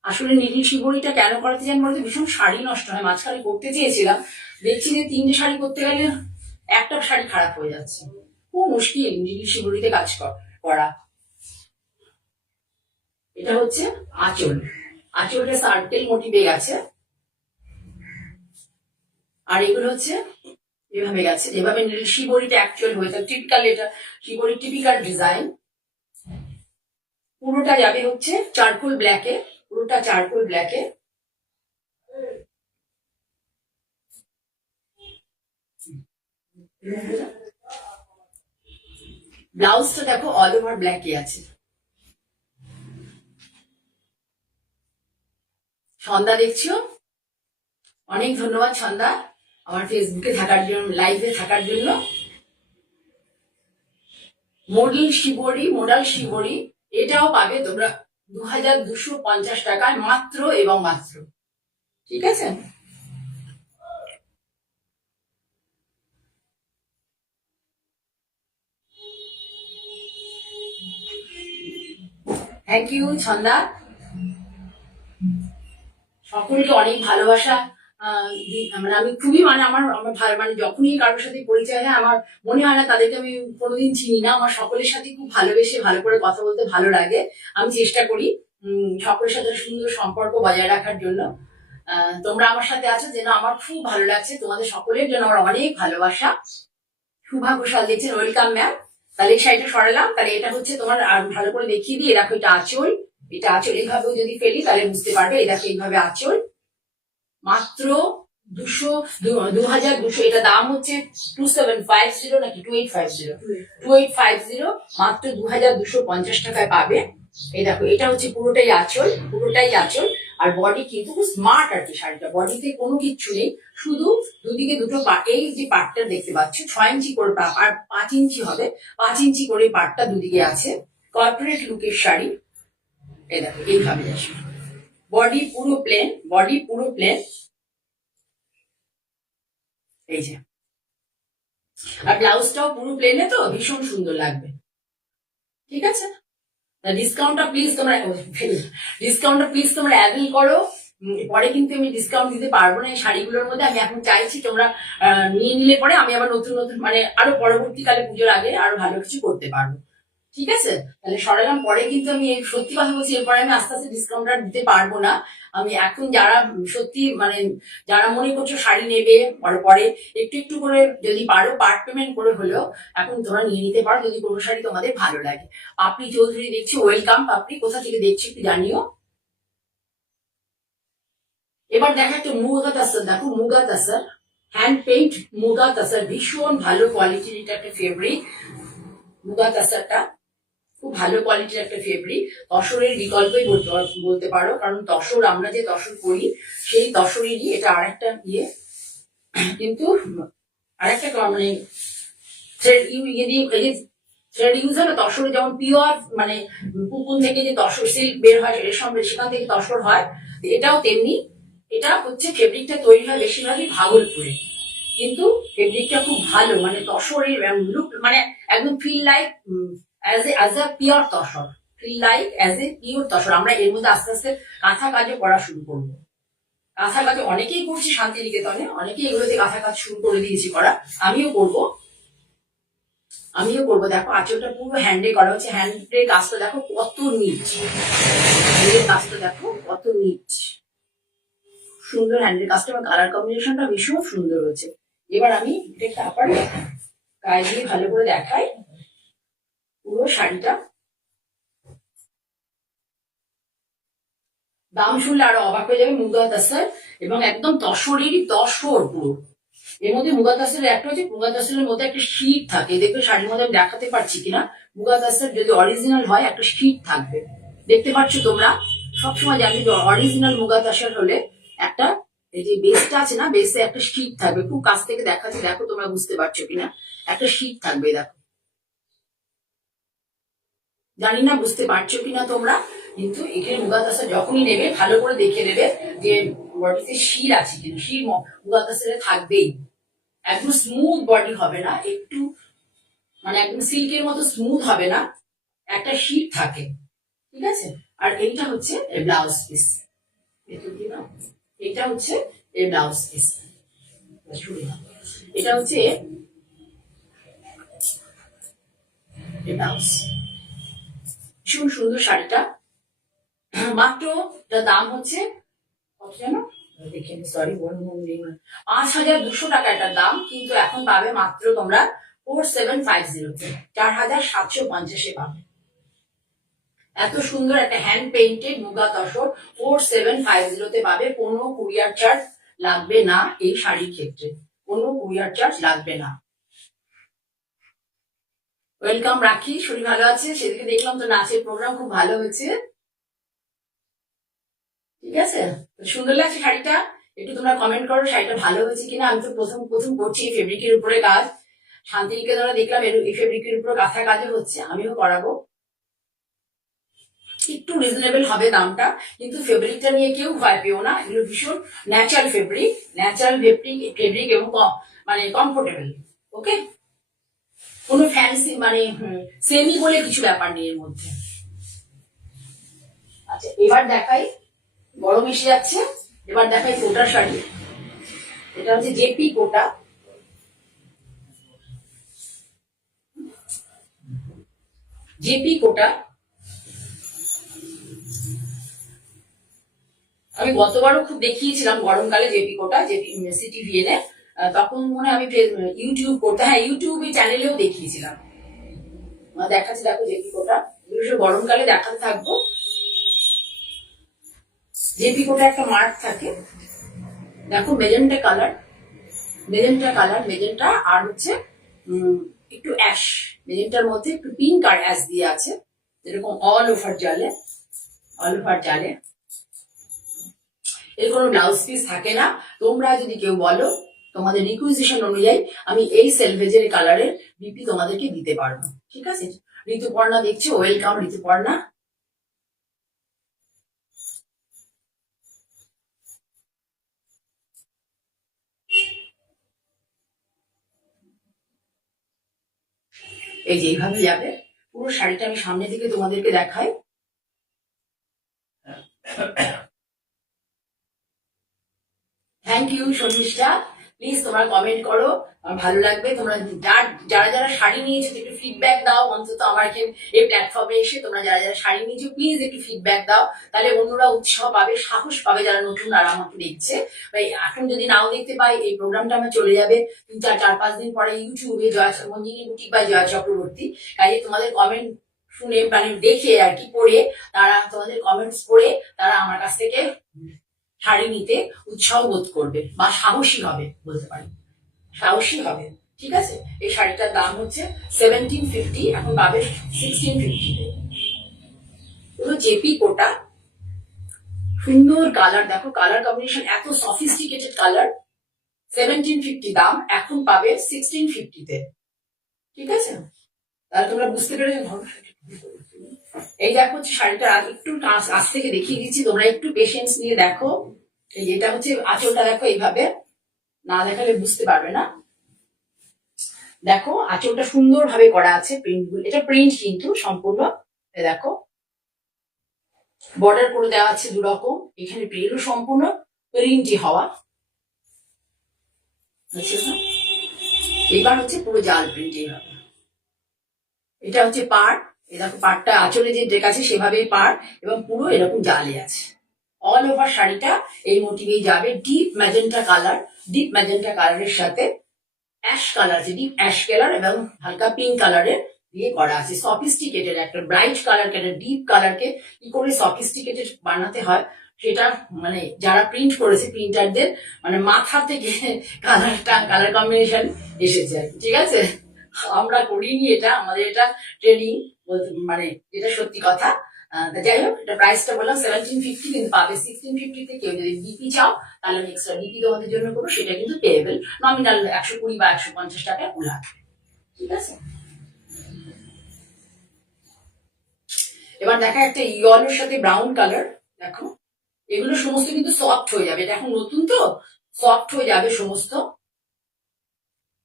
আসলে নিডিল শিবরিটা কেন করাতে চান বলতে, ভীষণ শাড়ি নষ্ট হয়। মাঝখানে করতে চেয়েছিলাম, দেখছি যে 3টে শাড়ি করতে গেলে একটা শাড়ি খারাপ হয়ে যাচ্ছে, খুব মুশকিল নিডিল শিবরিতে কাজ করা। এটা হচ্ছে আঁচল, আঁচলটা সার্কেল মোটিভে গেছে, আর এগুলো হচ্ছে এভাবে গেছে, যেভাবে নিডিল শিবরিটা অ্যাকচুয়াল হয়েছে টিপিক্যাল, এটা শিবরির টিপিক্যাল ডিজাইন। পুরোটা যাবে হচ্ছে চারকোল ব্ল্যাকে, পুরোটা চারকোল ব্ল্যাকে। ব্লাউজটা দেখো অল ওভার ব্ল্যাকে আছে। সন্ধ্যা দেখছো, অনেক ধন্যবাদ সন্ধ্যা আমার ফেসবুকে থাকার জন্য, লাইভে থাকার জন্য। মোডাল শিবরি এটাও পাবে তোমরা 2250 টাকায় মাত্র এবং মাত্র, ঠিক আছে। থ্যাংক ইউ ছন্দা, সকলকে অনেক ভালোবাসা। মানে আমি খুবই মানে আমার আমার ভালো মানে যখনই কারোর সাথে পরিচয় হয় আমার মনে হয় না তাদেরকে আমি কোনোদিন চিনি না। আমার সকলের সাথে খুব ভালোবেসে ভালো করে কথা বলতে ভালো লাগে। আমি চেষ্টা করি সকলের সাথে সুন্দর সম্পর্ক বজায় রাখার জন্য। তোমরা আমার সাথে আছো যেন আমার খুব ভালো লাগছে। তোমাদের সকলের জন্য আমার অনেক ভালোবাসা। শুভা ঘোষাল দিচ্ছেন, ওয়েলকাম ম্যাম। তাহলে এই শাড়িটা সরালাম, তাহলে এটা হচ্ছে তোমার আর ভালো করে দেখিয়ে দিই। দেখো এটা আঁচল, এটা আঁচল এইভাবেও যদি ফেলি তাহলে বুঝতে পারবে। এই দেখো এইভাবে আঁচল, মাত্র 2200। এটা দাম হচ্ছে 2750 নাকি 2850 মাত্র 2250 টাকায় পাবে। এই দেখো এটা হচ্ছে পুরোটাই আঁচল, পুরোটাই আঁচল। আর বডি কিন্তু খুব স্মার্ট আর কি শাড়িটা, বডিতে কোনো কিচ্ছু নেই, শুধু দুদিকে দুটো এই যে পাটটা দেখতে পাচ্ছ 6 ইঞ্চি করে আর 5 ইঞ্চি হবে, 5 ইঞ্চি করে পাটটা দুদিকে আছে। কর্পোরেট লুকের শাড়ি। এই দেখো এইভাবে আসবে, বডি পুরো প্লেন, বডি পুরো প্লেন। এই যে আর ব্লাউজটাও পুরো প্লেনে, তো ভীষণ সুন্দর লাগবে। ঠিক আছে, ডিসকাউন্টটা প্লিজ তোমরা অ্যাভেল করো। পরে কিন্তু আমি ডিসকাউন্ট দিতে পারবো না এই শাড়িগুলোর মধ্যে। আমি এখন চাইছি তোমরা নিয়ে নিলে পরে আমি আবার নতুন নতুন মানে আরো পরবর্তীকালে পুজোর আগে আরো ভালো কিছু করতে পারবো। ঠিক আছে, তাহলে সরালাম। পরে কিন্তু আমি সত্যি কথা বলছি, এরপরে আমি আস্তে আস্তে ডিসকাউন্ট দিতে পারবো না। আমি এখন যারা সত্যি মানে যারা মনে করছো শাড়ি নেবে পরে একটু একটু করে যদি পারো পার্ট পেমেন্ট করে হলেও এখন তোমরা নিয়ে নিতে পারো, যদি কোনো শাড়ি তোমাদের ভালো লাগে। পাপড়ি চৌধুরী দেখছি, ওয়েলকাম পাপড়ি, কোথা থেকে দেখছি একটু জানিও। এবার দেখা একটু মুগা তাসার, দেখো মুগা তাসার, হ্যান্ড পেইন্ট মুগা তাসার, ভীষণ ভালো কোয়ালিটির এটা একটা ফেব্রিক। মুগা তাসারটা খুব ভালো কোয়ালিটির একটা ফেব্রিক। তসরের বিকল্পই বলতে পারো, কারণ তসর আমরা যে তসর করি সেই তসরেরই এটা আরেকটা ইয়ে, কিন্তু আরেকটা মানে থ্রেড থ্রেড ইউজ হয় না তসরে, যেমন পিওর মানে পুকুন থেকে যে তসর সিল্ক বের হয় রেশম, সেখান থেকে তসর হয়, এটাও তেমনি। এটা হচ্ছে ফেব্রিকটা তৈরি হয় বেশিরভাগই ভাগলপুরে, কিন্তু ফেব্রিকটা খুব ভালো, মানে তসরের লুক মানে একদম feel like as a pure tussar, feel like as a pure tussar. আমরা এর মধ্যে আস্তে আস্তে কাঁথা কাজও করা শুরু করবো। কাঁথা কাজে অনেকেই করছি শান্তিনিকেতনে, অনেকেই এগুলোতে কাঁথা কাজ শুরু করে দিয়েছি করা, আমিও করবো। দেখো আঁচলটা পুরো হ্যান্ডে করা হচ্ছে, হ্যান্ডের কাজটা দেখো কত নিচ, হ্যান্ডের কাজটা দেখো কত নিচ, সুন্দর হ্যান্ডের কাজটা এবং কালার কম্বিনেশনটা ভীষণ সুন্দর হয়েছে। এবার আমি এটা আবার গায়ে দিয়ে ভালো করে দেখাই পুরো শাড়িটা। দাম শুনলে আরো অবাক হয়ে যাবে। মুগা তাসার এবং একদম তসরেরই তসর পুরো। এর মধ্যে মুগা তাসরের একটা হচ্ছে, মুগা তাসরের মধ্যে একটা শীট থাকে, দেখবে শাড়ির মধ্যে আমি দেখাতে পারছি কিনা। মুগা তাসর যদি অরিজিনাল হয় একটা শীট থাকবে, দেখতে পাচ্ছ তোমরা। সবসময় জানি যে অরিজিনাল মুগা তাসর হলে একটা এই যে বেসটা আছে না, বেসে একটা শীট থাকবে। খুব কাছ থেকে দেখাচ্ছি, দেখো তোমরা বুঝতে পারছো কিনা, একটা শীট থাকবে দেখো। জানি না বুঝতে পারছো কিনা তোমরা, কিন্তু এখানে মুগা তাসা যখনই নেবে ভালো করে দেখে নেবে যে বডিতে শির আছে কিনা। শির মুগা তাসারে থাকবেই, একদম স্মুথ বডি হবে না, একটু মানে একদম সিল্কের মতো স্মুথ হবে না, একটা শিট থাকে। ঠিক আছে, আর এইটা হচ্ছে ব্লাউজ পিস, এটা হচ্ছে এর ব্লাউজ পিস, এটা হচ্ছে ব্লাউজ। ভীষণ সুন্দর শাড়িটা, মাত্র দাম হচ্ছে কত জানো, দেখে সরি 5200 টাকা এটার দাম, কিন্তু এখন পাবে মাত্র তোমরা 4750, 4750 পাবে। এত সুন্দর একটা হ্যান্ড পেইন্টেড মুগা তসর 4750 পাবে। কোনো কুরিয়ার চার্জ লাগবে না এই শাড়ির ক্ষেত্রে, কোনো কুরিয়ার চার্জ লাগবে না। ওয়েলকাম রাখি, শরীর ভালো আছে, সেদিকে দেখলাম তো নাচের প্রোগ্রাম খুব ভালো হয়েছে। ঠিক আছে, সুন্দর লাগছে শাড়িটা, একটু তোমরা কমেন্ট করো শাড়িটা ভালো হয়েছে কিনা। আমি তো প্রথম করছি এই ফেব্রিকের উপরে কাজ, শান্তিনিকেতনে দেখলাম এই ফেব্রিকের উপরে কাঁথা কাজও হচ্ছে, আমিও করাবো। একটু রিজনেবল হবে দামটা, কিন্তু ফেব্রিকটা নিয়ে কেউ ভয় পেও না, এগুলো ভীষণ ন্যাচারাল ফেব্রিক এবং মানে কমফোর্টেবল। ওকে, কোনো ফ্যান্সি মানে সেমি বলে কিছু ব্যাপার নেই এর মধ্যে। আচ্ছা এবার দেখাই, গরম এসে যাচ্ছে, এবার দেখাই কোটার শাড়ি। এটা হচ্ছে জেপি কোটা। জেপি কোটা আমি গতবারও খুব দেখিয়েছিলাম গরমকালে জেপি কোটা, জেপি সিটিভিএন এ, তখন মনে হয় আমি ইউটিউব করতে, হ্যাঁ ইউটিউবে চ্যানেলেও দেখিয়েছিলাম। দেখাচ্ছি দেখো জেপি কোটা, গরমকালে দেখাতে থাকবো। জেপি কোটা একটা মার্ক থাকে, দেখো মেজেন্টা কালার, মেজেন্টা আর হচ্ছে একটু অ্যাশ, মেজেন্টার মধ্যে একটু পিঙ্ক আর অ্যাশ দিয়ে আছে, যেরকম অল ওভার জালে, এর কোনো ব্লাউজ পিস থাকে না। তোমরা যদি কেউ বলো, তোমাদের রিকুইজিশন অনুযায়ী আমি এই সেলভেজের কালারের বিপি তোমাদেরকে দিতে পারবো, ঠিক আছে। ঋতুপর্ণা দেখছো, ওয়েলকাম ঋতুপর্ণা। এই যে এইভাবে যাবে পুরো শাড়িটা, আমি সামনে থেকে তোমাদেরকে দেখাই। থ্যাংক ইউ শর্মিষ্ঠা, প্লিজ তোমরা কমেন্ট করো, আমার ভালো লাগবে। তোমরা যারা যারা শাড়ি নিয়েছো একটু ফিডব্যাক দাও, অন্তত আমার এই প্ল্যাটফর্মে এসে তোমরা যারা যারা শাড়ি নিয়েছো প্লিজ একটু ফিডব্যাক দাও, তাহলে অন্যরা উৎসাহ পাবে, সাহস পাবে, যারা নতুন আর আমাকে দেখছে। এখন যদি নাও দেখতে পাই, এই প্রোগ্রামটা আমার চলে যাবে 4-5 দিন পরে ইউটিউবে, মঞ্জিনী বুটিক বাই জয়া চক্রবর্তী। কাজে তোমাদের কমেন্ট শুনে মানে দেখে আর কি পড়ে, তারা তোমাদের কমেন্টস পড়ে তারা আমার কাছ থেকে শাড়ি নিতে উৎসাহ বোধ করবে বা সাহসী হবে, বলতে পারি সাহসী হবে, ঠিক আছে। এই শাড়িটার দাম হচ্ছে 1750, এখন পাবে 1650। পুরো জেপি কোটা, সুন্দর কালার, দেখো কালার কম্বিনেশন এত সফিস্টিকেটেড কালার। 1750 দাম, এখন পাবে 1650-তে, ঠিক আছে। তাহলে তোমরা বুঝতে পেরেছো। এই দেখো হচ্ছে শাড়িটা একটু আজ থেকে দেখিয়ে দিচ্ছি, তোমরা একটু পেশেন্স নিয়ে দেখো। এই যেটা হচ্ছে আঁচলটা, দেখো এইভাবে না দেখালে বুঝতে পারবে না। দেখো আঁচলটা সুন্দর ভাবে করা আছে, প্রিন্টগুলো, এটা প্রিন্ট কিন্তু সম্পূর্ণ। দেখো বর্ডার করে দেওয়া আছে দুরকম, এখানে প্রিন্টও সম্পূর্ণ প্রিন্টই হওয়া। এবার হচ্ছে পুরো জাল প্রিন্টই হবে। এটা হচ্ছে পাড়, এই দেখো পাড়টা আঁচলে যে ডেক আছে সেভাবেই পাড়, এবং পুরো এরকম জালে আছে। অল ওভার শাড়িটা এই মোটিভেই যাবে। ডিপ ম্যাজেন্টা কালারের সাথে অ্যাশ কালার আছে, ডিপ অ্যাশ কালার এবং হালকা পিঙ্ক কালারের দিয়ে করা আছে। সফিস্টিকেটেড একটা ব্রাইট কালারকে, একটা ডিপ কালারকে কি করে সফিস্টিকেটেড বানাতে হয় সেটা মানে যারা প্রিন্ট করেছে প্রিন্টারদের মানে মাথা থেকে কালার কম্বিনেশন এসেছে আর কি, ঠিক আছে। আমরা করিনি এটা, আমাদের এটা ট্রেনিং, মানে যেটা সত্যি কথা। যাই হোক, এটা প্রাইসটা বললাম 1750, কিন্তু পাবে 1650-তে। কেউ যদি ডিপি চাও তাহলে আমি এক্সট্রা ডিপি তোমাদের জন্য করবো, সেটা কিন্তু পেয়েবেল, নমিনাল 120 বা 150 টাকা লাগবে, ঠিক আছে। এবার দেখা একটা ইয়েলোর সাথে ব্রাউন কালার, দেখো এগুলো সমস্ত কিন্তু সফট হয়ে যাবে, এটা এখন নতুন তো সফট হয়ে যাবে, সমস্ত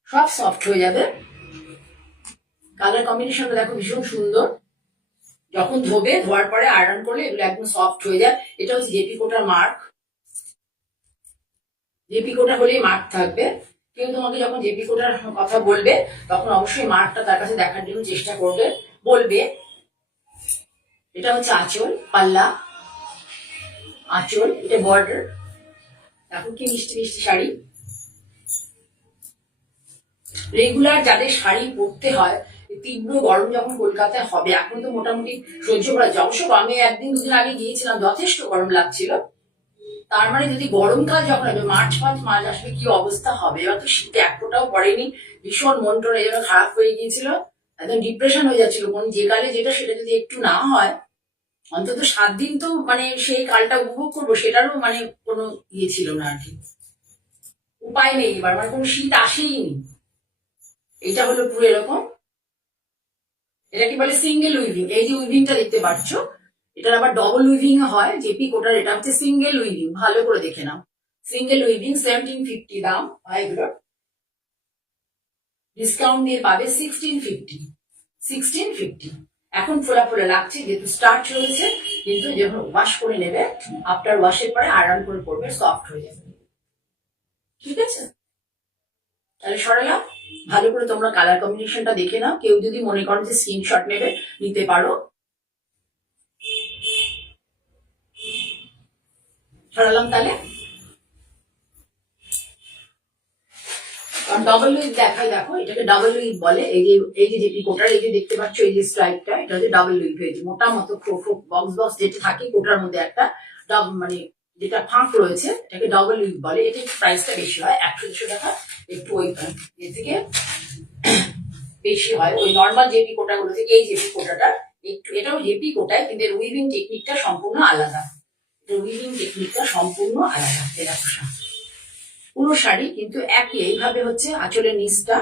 সব সফট হয়ে যাবে। কালার কম্বিনেশনটা দেখো ভীষণ সুন্দর, যখন ধোবে, ধোয়ার পরে আয়রন করলে এগুলো একদম সফট হয়ে যায়। এটা হচ্ছে জেপি কোটার মার্ক, জেপি কোটা হলেই মার্ক থাকবে। কেউ তোমাকে যখন জেপি কোটার কথা বলবে তখন অবশ্যই মার্কটা তার কাছে দেখার জন্য চেষ্টা করবে, বলবে। এটা হচ্ছে আঁচল, পাল্লা, আঁচল, এটা বর্ডার, দেখো কি মিষ্টি মিষ্টি শাড়ি। রেগুলার যাদের শাড়ি পরতে হয়, তীব্র গরম যখন কলকাতায় হবে, এখন তো মোটামুটি সহ্য করা যায়। অবশ্য আমি 1-2 দিন আগে গিয়েছিলাম, যথেষ্ট গরম লাগছিল। তার মানে যদি গরমকাল যখন হবে, মার্চ মাস আসবে, কি অবস্থা হবে। এবার তো শীতে এক ফোঁটাও পড়েনি, ভীষণ মন টন এই জন্য খারাপ হয়ে গিয়েছিল, একদম ডিপ্রেশন হয়ে যাচ্ছিল। কোন যে কালে যেটা সেটা যদি একটু না হয়, অন্তত 7 দিন তো মানে সেই কালটা উপভোগ করবো, সেটারও মানে কোনো ইয়ে ছিল না আর কি, উপায় নেই। এবার মানে কোনো শীত আসেই নি। এটা হলো পুরো এরকম, এটা কি বলে সিঙ্গেল উইভিং। এই যে উইভিংটা দেখতে পাচ্ছ, এটার আবার ডবল উইভিং হয় জেপি কোটার, এটা হচ্ছে সিঙ্গেল উইভিং, ভালো করে দেখে নাও। সিঙ্গেল উইভিং 1750 দাম, এগুলো ডিসকাউন্ট দিয়ে পাবে 1650। এখন ফোলা ফোলা লাগছে যেহেতু স্টার্ট চলেছে, কিন্তু যখন ওয়াশ করে নেবে, আফটার ওয়াশের পরে আয়রন করে পরবে, সফট হয়ে যাবে। ঠিক আছে, তাহলে সরালাম। ভালো করে তোমরা কালার কম্বিনেশনটা দেখে নাও। কেউ যদি মনে করো যে স্ক্রিনশট নেবে, নিতে পারো। সরালাম তাহলে। ডবল উইথ দেখাই, দেখো এটাকে ডাবল উইথ বলে। এই যে কোটার এই যে দেখতে পাচ্ছ এই যে স্ট্রাইপটা, এটা হচ্ছে ডাবল উইথ হয়েছে। মোটা মতো বক্স বক্স যেটা থাকে কোটার মধ্যে একটা মানে যেটা ফাঁক রয়েছে, এটাকে ডাবল উইথ বলে। এটা প্রাইসটা বেশি হয়, 100-200 টাকা একটু ওই এর থেকে বেশি হয়। ওই নর্মাল জেপি কোটাগুলো থেকে এই জেপি কোটাটা একটু, এটাও জেপি কোটায়, কিন্তু এর উইভিং টেকনিকটা সম্পূর্ণ আলাদা। এর উইভিং টেকনিকটা সম্পূর্ণ আলাদা। দেখো পুরো শাড়ি কিন্তু একই, এইভাবে হচ্ছে আঁচলের নিচটা।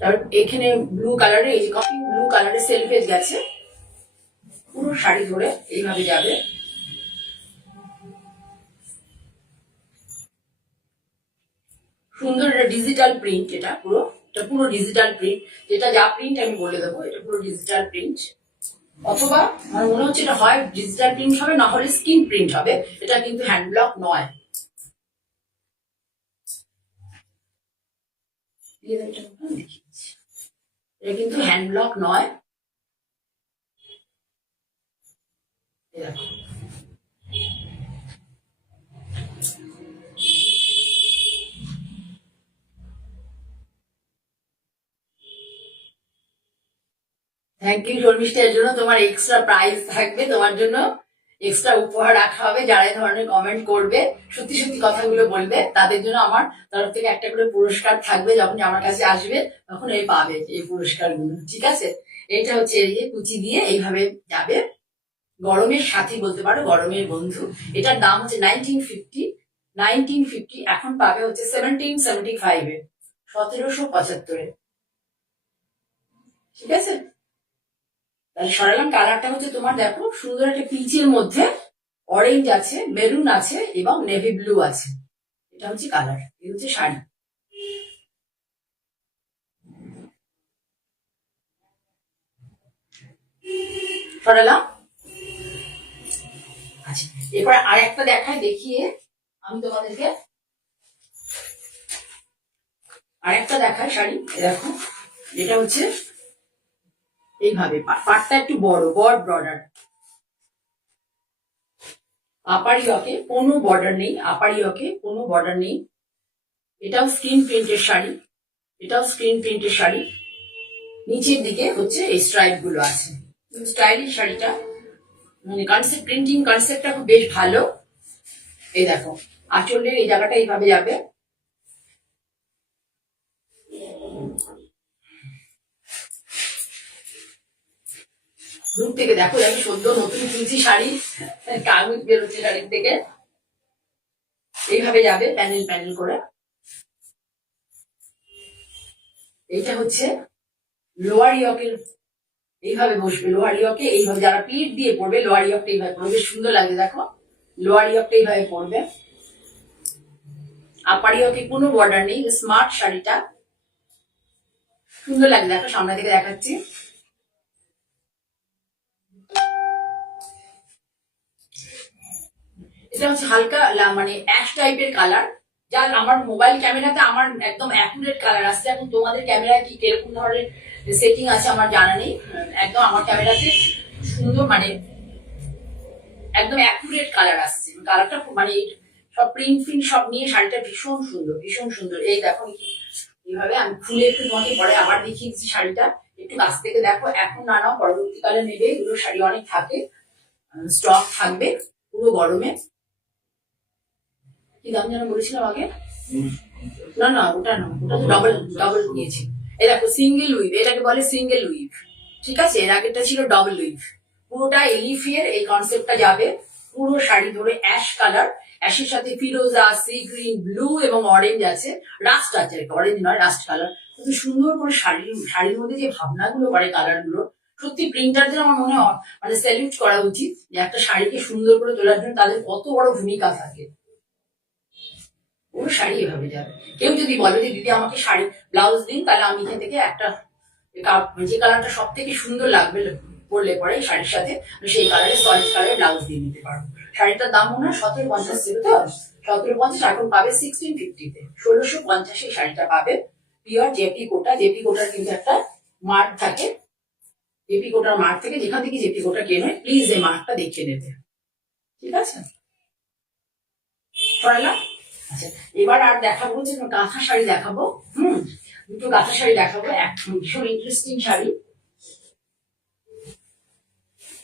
তারপর এখানে ব্লু কালারে, এই যে কফি ব্লু কালারে সেলফেজ গেছে, পুরো শাড়ি ধরে এইভাবে যাবে। সুন্দর একটা ডিজিটাল প্রিন্ট, এটা পুরো ডিজিটাল প্রিন্ট। যেটা যা প্রিন্ট আমি বলে দেবো, এটা পুরো ডিজিটাল প্রিন্ট। অথবা আমার মনে হচ্ছে এটা হয় ডিজিটাল প্রিন্ট হবে, না হলে স্কিন প্রিন্ট হবে। এটা কিন্তু হ্যান্ড ব্লক নয়। এটা কিন্তু হ্যান্ড ব্লক নয়। দেখো থ্যাংক ইউ শর্মিষ্ঠা, এর জন্য তোমার এক্সট্রা প্রাইজ থাকবে, তোমার জন্য এক্সট্রা উপহার রাখা হবে। যারা এই ধরনের কমেন্ট করবে, সত্যি সত্যি কথাগুলো বলবে, তাদের জন্য আমার তরফ থেকে একটা করে পুরস্কার থাকবে। যখন আমার কাছে আসবে তখন এই পাবে এই পুরস্কারগুলো। ঠিক আছে, এটা হচ্ছে এই যে কুচি দিয়ে এইভাবে যাবে। গরমের সাথী বলতে পারো, গরমের বন্ধু। এটার দাম হচ্ছে 1950। এখন পাবে হচ্ছে 1775-এ, 1775-এ। ঠিক আছে, তাহলে সরালাম। কালারটা হচ্ছে তোমার দেখো সুন্দর একটা পিচের মধ্যে অরেঞ্জ আছে, মেরুন আছে এবং নেভি ব্লু আছে। এটা হচ্ছে কালার, এই হচ্ছে শাড়ি। সরালাম। আচ্ছা, এরপর আর একটা দেখায়, দেখিয়ে আমি তোমাদেরকে আরেকটা দেখাই শাড়ি। দেখো এটা হচ্ছে এইভাবে, পাটটা একটু বড় বর্ডার। আপার ইয়কে কোনো বর্ডার নেই, আপার ইয়কে কোনো বর্ডার নেই। এটাও স্ক্রিন প্রিন্টের শাড়ি, এটাও স্ক্রিন প্রিন্টের শাড়ি। নিচের দিকে হচ্ছে এই স্ট্রাইপ গুলো আছে। স্টাইলিশ শাড়িটা, মানে কনসেপ্ট, প্রিন্টিং কনসেপ্টটা খুব বেশ ভালো। এই দেখো আঁচলের এই জায়গাটা এইভাবে যাবে। দূর থেকে দেখো, আমি সদ্য নতুন কিনছি শাড়ি, কাগজ বেরোচ্ছে শাড়ির থেকে। এইভাবে যাবে প্যানেল প্যানেল করে। এইটা হচ্ছে লোয়ার ইয়কের, এইভাবে বসবে লোয়ার ইয়কে, এইভাবে যারা পিঠ দিয়ে পড়বে লোয়ার ইয়কটা এইভাবে পড়বে, সুন্দর লাগে। দেখো লোয়ার ইয়কটা এইভাবে পড়বে। আপার ইয়কে কোনো বর্ডার নেই, স্মার্ট শাড়িটা সুন্দর লাগে। দেখো সামনে থেকে দেখাচ্ছি। এটা হচ্ছে হালকা মানে অ্যাশ টাইপের কালার, যার আমার মোবাইল ক্যামেরাতে আমার একদম অ্যাকুরেট কালার আসছে। এখন তোমাদের ক্যামেরায় কি কিরকম ধরনের সেটিং আছে আমার জানা নেই। একদম আমার ক্যামেরাতে সুন্দর, মানে একদম অ্যাকুরেট কালার আসছে। কালারটা মানে সব প্রিন্ট ফিন্ট সব নিয়ে শাড়িটা ভীষণ সুন্দর, ভীষণ সুন্দর। এই দেখো এইভাবে আমি খুলে একটু তোমাকে পরে আবার দেখিয়ে দিচ্ছি শাড়িটা। একটু কাছ থেকে দেখো, এখন না নাও পরবর্তীকালে নেবে, এগুলো শাড়ি অনেক থাকে, স্টক থাকবে পুরো গরমে। কি দাম যেন বলেছিলাম আগে? না না, ওটা না, ওটা তো ডবল ডবল নিয়েছি। এই দেখো সিঙ্গেল উইভ, এটাকে বলে সিঙ্গেল উইভ। ঠিক আছে, এর আগেরটা ছিল ডবল উইভ। পুরোটা এলিফের এই কনসেপ্টটা যাবে। পুরো শাড়ি ধরে অ্যাশ কালার, অ্যাশের সাথে ফিরোজা, সি গ্রিন, ব্লু এবং অরেঞ্জ আছে। রাস্ট আছে, অরেঞ্জ নয়, রাস্ট কালার। কিন্তু সুন্দর করে শাড়ির মধ্যে যে ভাবনাগুলো করে কালার গুলো, সত্যি প্রিন্টারদের আমার মনে হয় মানে স্যালিউট করা উচিত, যে একটা শাড়িকে সুন্দর করে তোলার জন্য তাদের কত বড় ভূমিকা থাকে। পুরো শাড়ি এভাবে যাবে। কেউ যদি বলে যে দিদি আমাকে শাড়ি ব্লাউজ দিন, তাহলে আমি এখান থেকে একটা যে কালারটা সব থেকে সুন্দর লাগবে পরলে পরে এই শাড়ির সাথে, সেই কালারে সলিড কালারের ব্লাউজ দিয়ে নিতে পারবো। শাড়িটার দাম মনে হয় 1750 ছিল তো, 1750, এখন পাবে 1650-তে, 1650 এই শাড়িটা পাবে। পিওর জেপি কোটা, জেপি কোটার কিন্তু একটা মার্ক থাকে, জেপি কোটার মার্ক থেকে, যেখান থেকে জেপি কোটা কেনো প্লিজ এই মার্কটা দেখিয়ে নেবে, ঠিক আছে? পড়ালাম। আচ্ছা, এবার আর দেখাবো যে কাঁথা শাড়ি দেখাবো। দুটো কাঁথা শাড়ি দেখাবো, ভীষণ ইন্টারেস্টিং শাড়ি,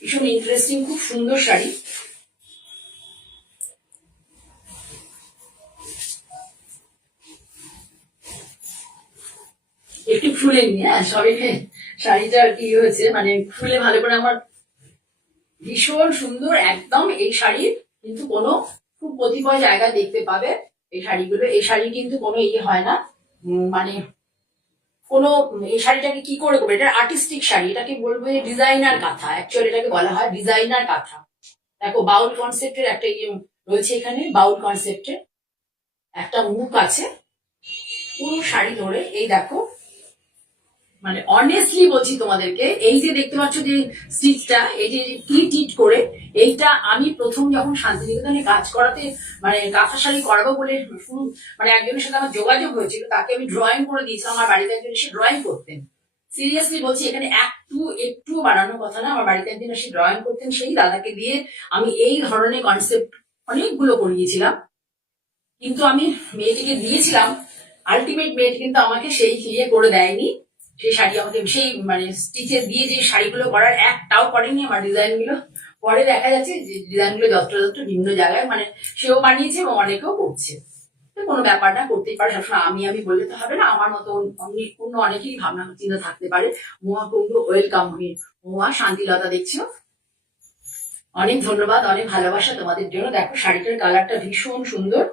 ভীষণ ইন্টারেস্টিং, খুব সুন্দর শাড়ি। একটু ফুলে নিয়ে, হ্যাঁ সবাই, শাড়িটা আর কি হয়েছে মানে ফুলে ভালো করে আমার, ভীষণ সুন্দর একদম। এই শাড়ির কিন্তু কোনো খুব কতিপয় জায়গায় দেখতে পাবে এই শাড়িগুলো, এই শাড়ি কিন্তু কোনো ইয়ে হয় না, মানে কোনো, এই শাড়িটাকে কি করে করবে, এটা আর্টিস্টিক শাড়ি, এটাকে বলবো ডিজাইনার কাঁথা, অ্যাকচুয়ালি এটাকে বলা হয় ডিজাইনার কাঁথা। দেখো বাউল কনসেপ্টের একটা ইয়ে রয়েছে এখানে, বাউল কনসেপ্টের একটা মুখ আছে পুরো শাড়ি ধরে। এই দেখো, মানে অনেস্টলি বলছি তোমাদেরকে, এই যে দেখতে পাচ্ছ যে স্টিচটা, এই যে টিট করে, এইটা আমি প্রথম যখন শান্তিনিকেতনে কাজ করাতে, মানে কাঁথা শাড়ি করাবো বলে শুরু, মানে একজনের সাথে আমার যোগাযোগ হয়েছিল, তাকে আমি ড্রয়িং করে দিয়েছিলাম, আমার বাড়িতে একজন এসে ড্রয়িং করতেন। সিরিয়াসলি বলছি, এখানে একটু বানানোর কথা না, আমার বাড়িতে একদিন এসে ড্রয়িং করতেন, সেই দাদাকে দিয়ে আমি এই ধরনের কনসেপ্ট অনেকগুলো করিয়েছিলাম। কিন্তু আমি মেয়েটিকে দিয়েছিলাম, আলটিমেট মেয়েটি কিন্তু আমাকে সেই ইয়ে করে দেয়নি, সেই শাড়ি আমাকে সেই মানে স্টিচে দিয়ে যে শাড়িগুলো করার একটাও করেনি আমার ডিজাইন গুলো। পরে দেখা যাচ্ছে যে ডিজাইন গুলো যত্র বিভিন্ন জায়গায় মানে সেও বানিয়েছে এবং অনেকেও করছে, কোনো ব্যাপার না, করতেই পারে, সবসময় আমি বললে তো হবে না, আমার মতো অন্য অনেকেই ভাবনা চিন্তা থাকতে পারে। মোয়া কুন্ডু ওয়েলকাম, মোয়া শান্তিলতা দেখছো, অনেক ধন্যবাদ, অনেক ভালোবাসা তোমাদের জন্য। দেখো শাড়িটার কালারটা ভীষণ সুন্দর,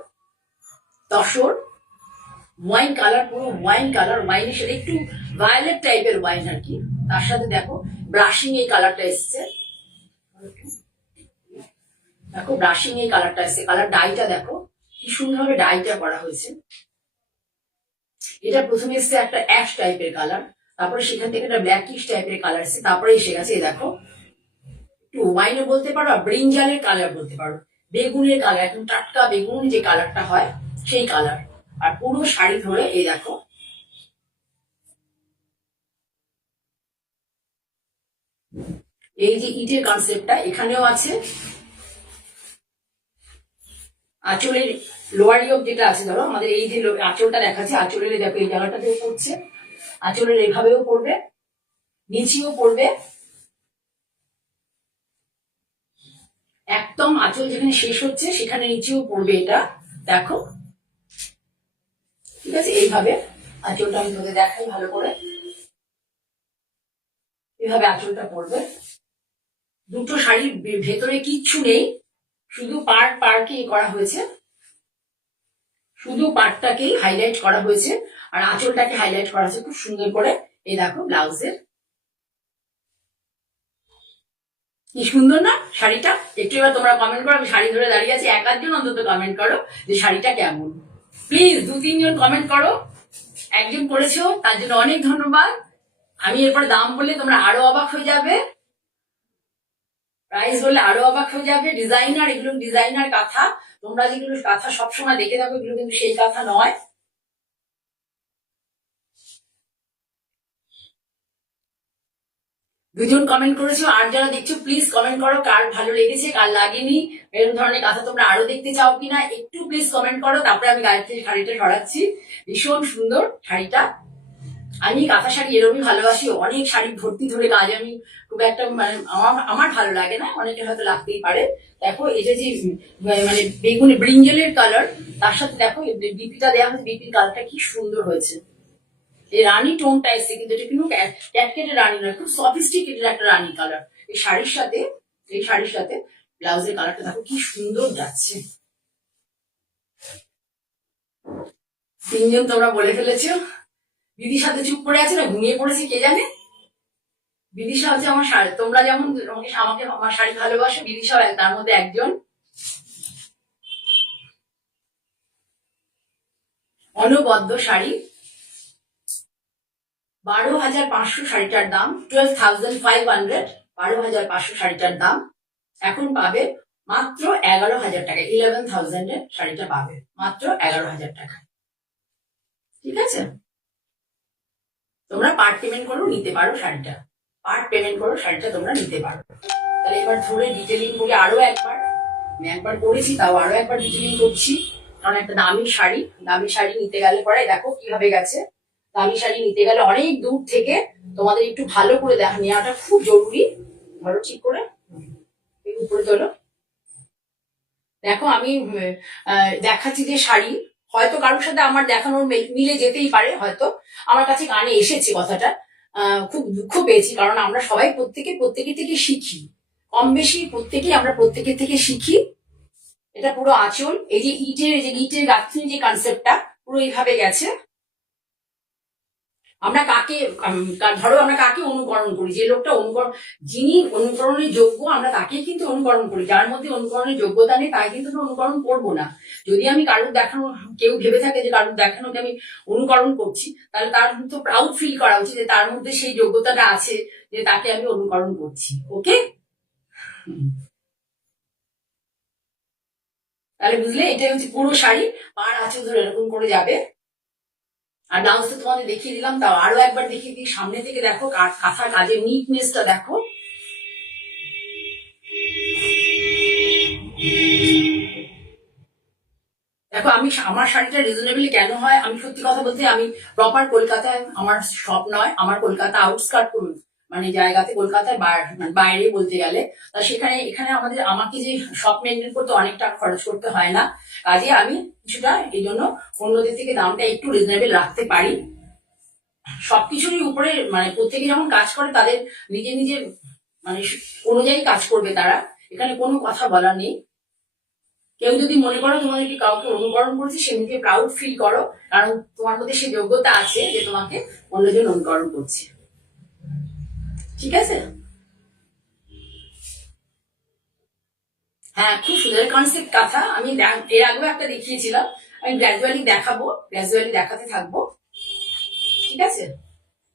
তসর ওয়াইন কালার, পুরো ওয়াইন কালার, ওয়াইনের সাথে একটু ভায়োলেট টাইপের ওয়াইন আর কি, তার সাথে দেখো ব্রাশিং এই কালারটা এসছে, দেখো ব্রাশিং এই কালারটা এসছে, কালার ডাইটা দেখো কি সুন্দরভাবে ডাইটা করা হয়েছে। এটা প্রথমে এসছে একটা অ্যাশ টাইপের কালার, তারপরে সেখান থেকে একটা ব্ল্যাকিশ টাইপের কালার এসছে, তারপরে এসে গেছে এই দেখো একটু ওয়াইনও বলতে পারো, ব্রিঞ্জালের কালার বলতে পারো, বেগুনের কালার, একদম টাটকা বেগুন যে কালারটা হয় সেই কালার। আর পুরো শাড়ি ধরে এই দেখো এই যে ইটের কনসেপ্টটা এখানেও আছে, আঁচলের লোয়ার ইয়োগ যেটা আছে, ধরো আমাদের এই যে আঁচলটা দেখাচ্ছে, আঁচলের দেখো এই জায়গাটাতেও পড়ছে, আঁচলের এভাবেও পড়বে, নিচেও পড়বে, একদম আঁচল যেখানে শেষ হচ্ছে সেখানে নিচেও পড়বে, এটা দেখো, ঠিক আছে? এইভাবে আঁচলটা আমি তোদের দেখাই ভালো করে, এভাবে আঁচলটা পড়বে। দুটো শাড়ির ভেতরে কিচ্ছু নেই, শুধু পার্টকে করা হয়েছে, শুধু পার্টটাকেই হাইলাইট করা হয়েছে, আর আঁচলটাকে হাইলাইট করা হয়েছে খুব সুন্দর করে। এই দেখো ব্লাউজের কি সুন্দর না শাড়িটা, একটু এবার তোমরা কমেন্ট করো, আমি শাড়ি ধরে দাঁড়িয়ে আছি, এক আধজন অন্তত কমেন্ট করো যে শাড়িটা কেমন, প্লিজ 2-3 জন কমেন্ট করো, একজন করেছো তার জন্য অনেক ধন্যবাদ। আমি এরপরে দাম বললে তোমরা আরো অবাক হয়ে যাবে, প্রাইস বললে আরো অবাক হয়ে যাবে। ডিজাইনার, এগুলো ডিজাইনার কাঁথা, তোমরা যেগুলো কাঁথা সবসময় দেখে থাকো এগুলো কিন্তু সেই কাঁথা নয়। দুজন কমেন্ট করেছো, আর যারা দেখছো প্লিজ কমেন্ট করো কার ভালো লেগেছে কার লাগেনি, এরকম ধরনের কাঁথা তোমরা আরো দেখতে চাও কিনা একটু প্লিজ কমেন্ট করো, তারপরে আমি গায়ের থেকে শাড়িটা সরাচ্ছি। ভীষণ সুন্দর শাড়িটা, আমি কাঁথা শাড়ি এরকমই ভালোবাসি, অনেক শাড়ি ভর্তি ধরে কাজ আমি খুব একটা মানে আমার ভালো লাগে না, অনেকের হয়তো লাগতেই পারে। দেখো এটা যে মানে বেগুনি ব্রিঞ্জেলের কালার, তার সাথে দেখো বিপিটা দেওয়া হয়েছে, বিপির কালারটা কি সুন্দর হয়েছে, এই রানী টোনটা এসছে, কিন্তু এটা কিন্তু ক্যাটকেটের রানী নয়, খুব সফিস্টিকেটেড একটা রানী কালার। এই শাড়ির সাথে, এই শাড়ির সাথে ব্লাউজের কালারটা দেখো কি সুন্দর যাচ্ছে। 3জন তোমরা বলে ফেলেছো, দিদির সাথে চুপ করে আছে না ঘুমিয়ে পড়েছে কে জানে। বিদিশা হচ্ছে আমার শাড়ি, তোমরা যেমন আমাকে আমার শাড়ি ভালোবাসো, বিদিশাও তার মধ্যে একজন। অনবদ্য শাড়ি, 12,500 শাড়িটার দাম, 12,500, 12,500 শাড়িটার দাম এখন পাবে মাত্র 11,000 টাকা। 11,000 এর শাড়িটা পাবে মাত্র 11,000 টাকা। ঠিক আছে, তোমরা পার্ট পেমেন্ট করো নিতে পারো শাড়িটা, পার্ট পেমেন্ট করো শাড়িটা তোমরা নিতে পারো। তাহলে এবার ধরে ডিটেলিং করি আরো একবার, আমি একবার করেছি তাও আরো একবার ডিটেলিং করছি, কারণ একটা দামি শাড়ি নিতে গেলে পরে দেখো কিভাবে গেছে। দামি শাড়ি নিতে গেলে অনেক দূর থেকে তোমাদের একটু ভালো করে নেওয়াটা খুব জরুরি। ধরো ঠিক করে উপরে তোলো। দেখো আমি দেখাচ্ছি যে শাড়ি, হয়তো কারোর সাথে আমার দেখানোর মিলে যেতেই পারে, হয়তো আমার কাছে গানে এসেছে কথাটা, খুব দুঃখ পেয়েছি, কারণ আমরা সবাই প্রত্যেকের থেকে শিখি, কম বেশি প্রত্যেকেই আমরা প্রত্যেকের থেকে শিখি। এটা পুরো আঁচল, এই যে ইটের গাঁথনি যে কনসেপ্টটা পুরো এইভাবে গেছে। আমরা ধরো আমরা কাকে অনুকরণ করি, যে লোকটা যিনি অনুকরণের যোগ্য আমরা তাকেই কিন্তু অনুকরণ করি, যার মধ্যে অনুকরণের যোগ্যতা নেই তাই কিন্তু অনুকরণ করবো না। যদি আমি কারুর দেখানো, কেউ ভেবে থাকে যে কারুর দেখানোকে আমি অনুকরণ করছি, তাহলে তার কিন্তু প্রাউড ফিল করা উচিত যে তার মধ্যে সেই যোগ্যতাটা আছে যে তাকে আমি অনুকরণ করছি। ওকে, তাহলে বুঝলে, এটাই হচ্ছে পুরো শাড়ি, পাড় আঁচল ধরে এরকম করে যাবে। আর ব্লাউজ তো তোমাদের দেখিয়ে দিলাম, তাও আরো একবার দেখিয়ে দিই। সামনে থেকে দেখো কাঁথার কাজের নিটনেসটা দেখো। দেখো আমি আমার শাড়িটা রিজনেবলি কেন হয়, আমি সত্যি কথা বলতে আমি প্রপার কলকাতায় আমার শপ নয়, আমার কলকাতা আউটস্কার্ট মানে জায়গাতে, কলকাতায় বাইরে বলতে গেলে, তা এখানে আমাকে যে শপ মেনটেন করতে অনেক টাকা খরচ করতে হয় না, কাজে আমি কিছুটা এই জন্য অন্যদের থেকে দামটা একটু রিজনেবল রাখতে পারি। সবকিছুরই উপরে মানে প্রত্যেকে যখন কাজ করে তাদের নিজের মানে অনুযায়ী কাজ করবে তারা, এখানে কোনো কথা বলার নেই। কেউ যদি মনে করো তোমাদেরকে কাউকে অনুকরণ করছে, সেদিকে প্রাউড ফিল করো, কারণ তোমার মধ্যে সেই যোগ্যতা আছে যে তোমাকে অন্যজন অনুকরণ করছে। ঠিক আছে, হ্যাঁ খুব সুন্দর কনসেপ্ট কাঁথা। আমি এর আগেও একটা দেখিয়েছিলাম, আমি গ্র্যাজুয়ালি দেখাতে থাকবো। ঠিক আছে,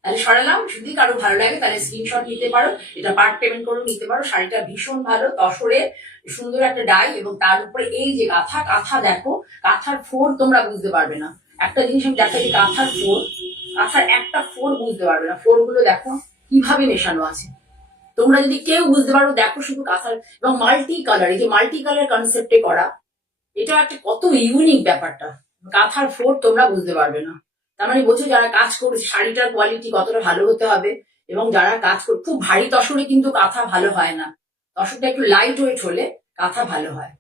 তাহলে সরালাম। যদি কারো ভালো লাগে তাহলে স্ক্রিনশট নিতে পারো, এটা পার্ট পেমেন্ট করে নিতে পারো। শাড়িটা ভীষণ ভালো, তসরে সুন্দর একটা ডাই, এবং তার উপরে এই যে কাঁথা দেখো, কাঁথার ফোর তোমরা বুঝতে পারবে না। একটা জিনিস আমি দেখাই, কাঁথার একটা ফোর বুঝতে পারবে না, ফোর গুলো দেখো কিভাবে মেশানো আছে। তোমরা যদি কেউ বুঝতে পারো দেখো শুধু কাঁথার, এবং মাল্টি কালার, এই যে মাল্টি কালার কনসেপ্টে করা, এটা একটা কত ইউনিক ব্যাপারটা। কাঁথার ফোর তোমরা বুঝতে পারবে না। তার মানে বলছো যারা কাজ করছে শাড়িটার কোয়ালিটি কতটা ভালো হতে হবে, এবং যারা কাজ করে খুব ভারী তসরে কিন্তু কাঁথা ভালো হয় না, তসরটা একটু লাইট ওয়েট হলে কাঁথা ভালো হয়।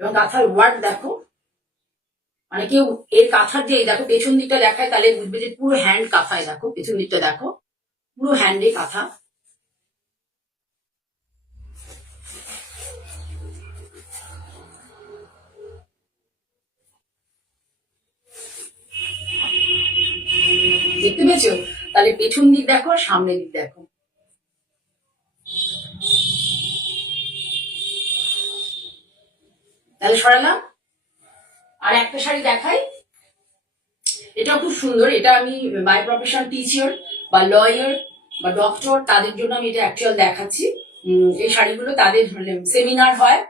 এবং কাঁথার ওয়ার্ক দেখো, মানে কেউ এর কাঁথার যে দেখো পেছন দিকটা দেখায় তাহলে বুঝবে যে পুরো হ্যান্ড কাঁথায়, দেখো পেছন দিকটা দেখো পুরো হ্যান্ডে কাঁথা। দেখতে পেয়েছো? তাহলে পেছন দিক দেখো, সামনের দিক দেখো। তাহলে সরালাম। আর একটা শাড়ি দেখাই, এটা খুব সুন্দর। এটা আমি বাই প্রফেশন টিচার বা লয়ার বা ডক্টর, তাদের জন্য আমি এটা অ্যাকচুয়াল দেখাচ্ছি। এই শাড়িগুলো তাদের সেমিনার হয়,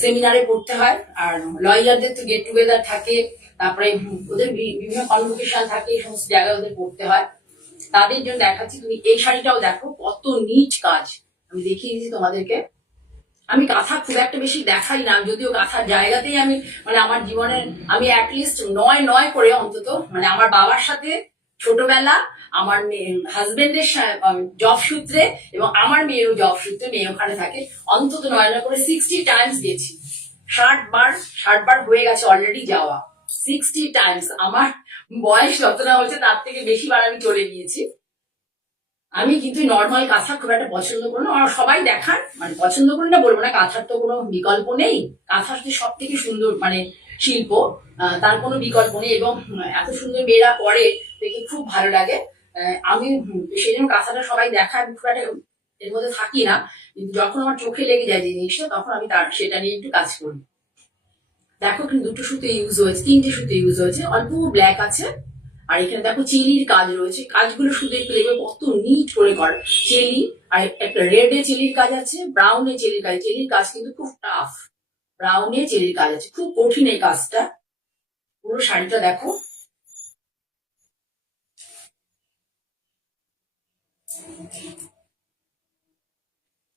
সেমিনারে পড়তে হয়। আর লয়ারদের তো গেট টুগেদার থাকে, তারপরে ওদের বিভিন্ন কনভোকেশন থাকে, এই সমস্ত জায়গায় ওদের পড়তে হয়, তাদের জন্য দেখাচ্ছি। তুমি এই শাড়িটাও দেখো কত নিট কাজ, আমি দেখিয়ে দিচ্ছি তোমাদেরকে। আমি কাঁথা খুব একটা বেশি দেখাই না, যদিও কাঁথার জায়গাতেই আমি মানে আমার জীবনের আমি অ্যাটলিস্ট নয় করে অন্তত, মানে আমার বাবার সাথে ছোটবেলা, আমার হাজবেন্ডের জব সূত্রে, এবং আমার মেয়েরও জব সূত্রে, মেয়ে ওখানে থাকে, অন্তত 9 করে 60 টাইমস গেছি। 60 বার হয়ে গেছে অলরেডি যাওয়া, 60 টাইমস। আমার বয়স যত না হচ্ছে তার থেকে বেশি বার আমি চলে গিয়েছি। আমি কিন্তু নর্মাল কাঁথা খুব একটা পছন্দ করি না, আর সবাই দেখান মানে পছন্দ করি না বলবো না, কাঁথার তো কোনো বিকল্প নেই। কাঁথা হচ্ছে সব থেকে সুন্দর মানে শিল্প, তার কোনো বিকল্প নেই, এবং এত সুন্দর মেয়েরা পরে দেখে খুব ভালো লাগে। আমি সেই জন্য কাঁথাটা সবাই দেখায়, খুব একটা এর মধ্যে থাকি না, কিন্তু যখন আমার চোখে লেগে যায় যে জিনিসটা, তখন আমি সেটা নিয়ে একটু কাজ করি। দেখো কিন্তু দুটো সুতো ইউজ হয়েছে, 3টে সুতো ইউজ হয়েছে, অল্প ব্ল্যাক আছে, আর এখানে দেখো চেলির কাজ রয়েছে, কাজগুলো শুধু একটু দেখবে কত নিট করে করে চেলি। আর একটা রেডে চেলির কাজ আছে, ব্রাউনে চেলির কাজ। চেলির কাজ কিন্তু খুব টাফ, ব্রাউনে চেলির কাজ আছে, খুব কঠিন এই কাজটা। পুরো শাড়িটা দেখো,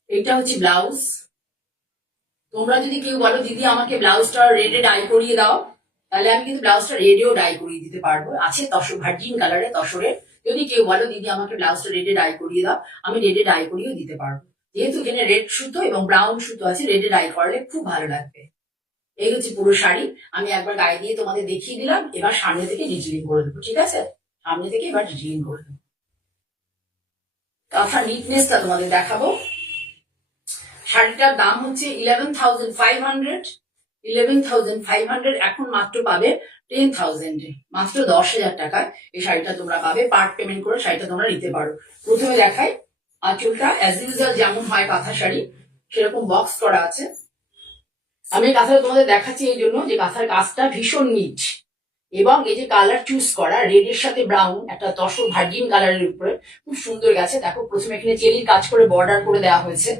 এটা হচ্ছে ব্লাউজ। তোমরা যদি কেউ বলো দিদি আমাকে ব্লাউজটা রেডে ডাই করিয়ে দাও, তাহলে আমি কিন্তু ব্লাউজটা রেডেও ডাই করিয়ে দিতে পারবো। আছে তসর, ভার্জিন কালারে তসরের। যদি কেউ বলো দিদি আমাকে ব্লাউজটা রেডে ডাই করিয়ে দাও, আমি রেডে ডাই করিয়েও দিতে পারবো। যেহেতু এখানে রেড সুতো এবং ব্রাউন সুতো আছে, রেডে ডাই করলে খুব ভালো লাগবে। এই হচ্ছে পুরো শাড়ি। আমি একবার গায়ে দিয়ে তোমাদের দেখিয়ে দিলাম, এবার সামনে থেকে ডিটেলিং করে দেবো। ঠিক আছে, সামনে থেকে এবার ডিটেলিং করে দেবো, কাঁথা নিটনেসটা তোমাদের দেখাবো। শাড়িটার দাম হচ্ছে 11,500। 11,500 এখন মাত্র পাবে 10,000 মাত্র 10,000 টাকায় এই শাড়িটা তোমরা পাবে। পার্ট পেমেন্ট করে শাড়িটা তোমরা নিতে পারো। প্রথমে দেখাই আঁচলটা, অ্যাজ ইউজুয়াল যেমন হয় কাঁথা শাড়ি সেরকম বক্স করা আছে। আমি কাঁথাটা তোমাদের দেখাচ্ছি এই জন্য যে কাঁথার কাজটা ভীষণ নিট, এবং এই যে কালার চুজ করা রেডের সাথে ব্রাউন, একটা তসর ভার্জিন কালারের উপরে খুব সুন্দর গেছে। দেখো প্রথমে এখানে চেরির কাজ করে বর্ডার করে দেওয়া হয়েছে।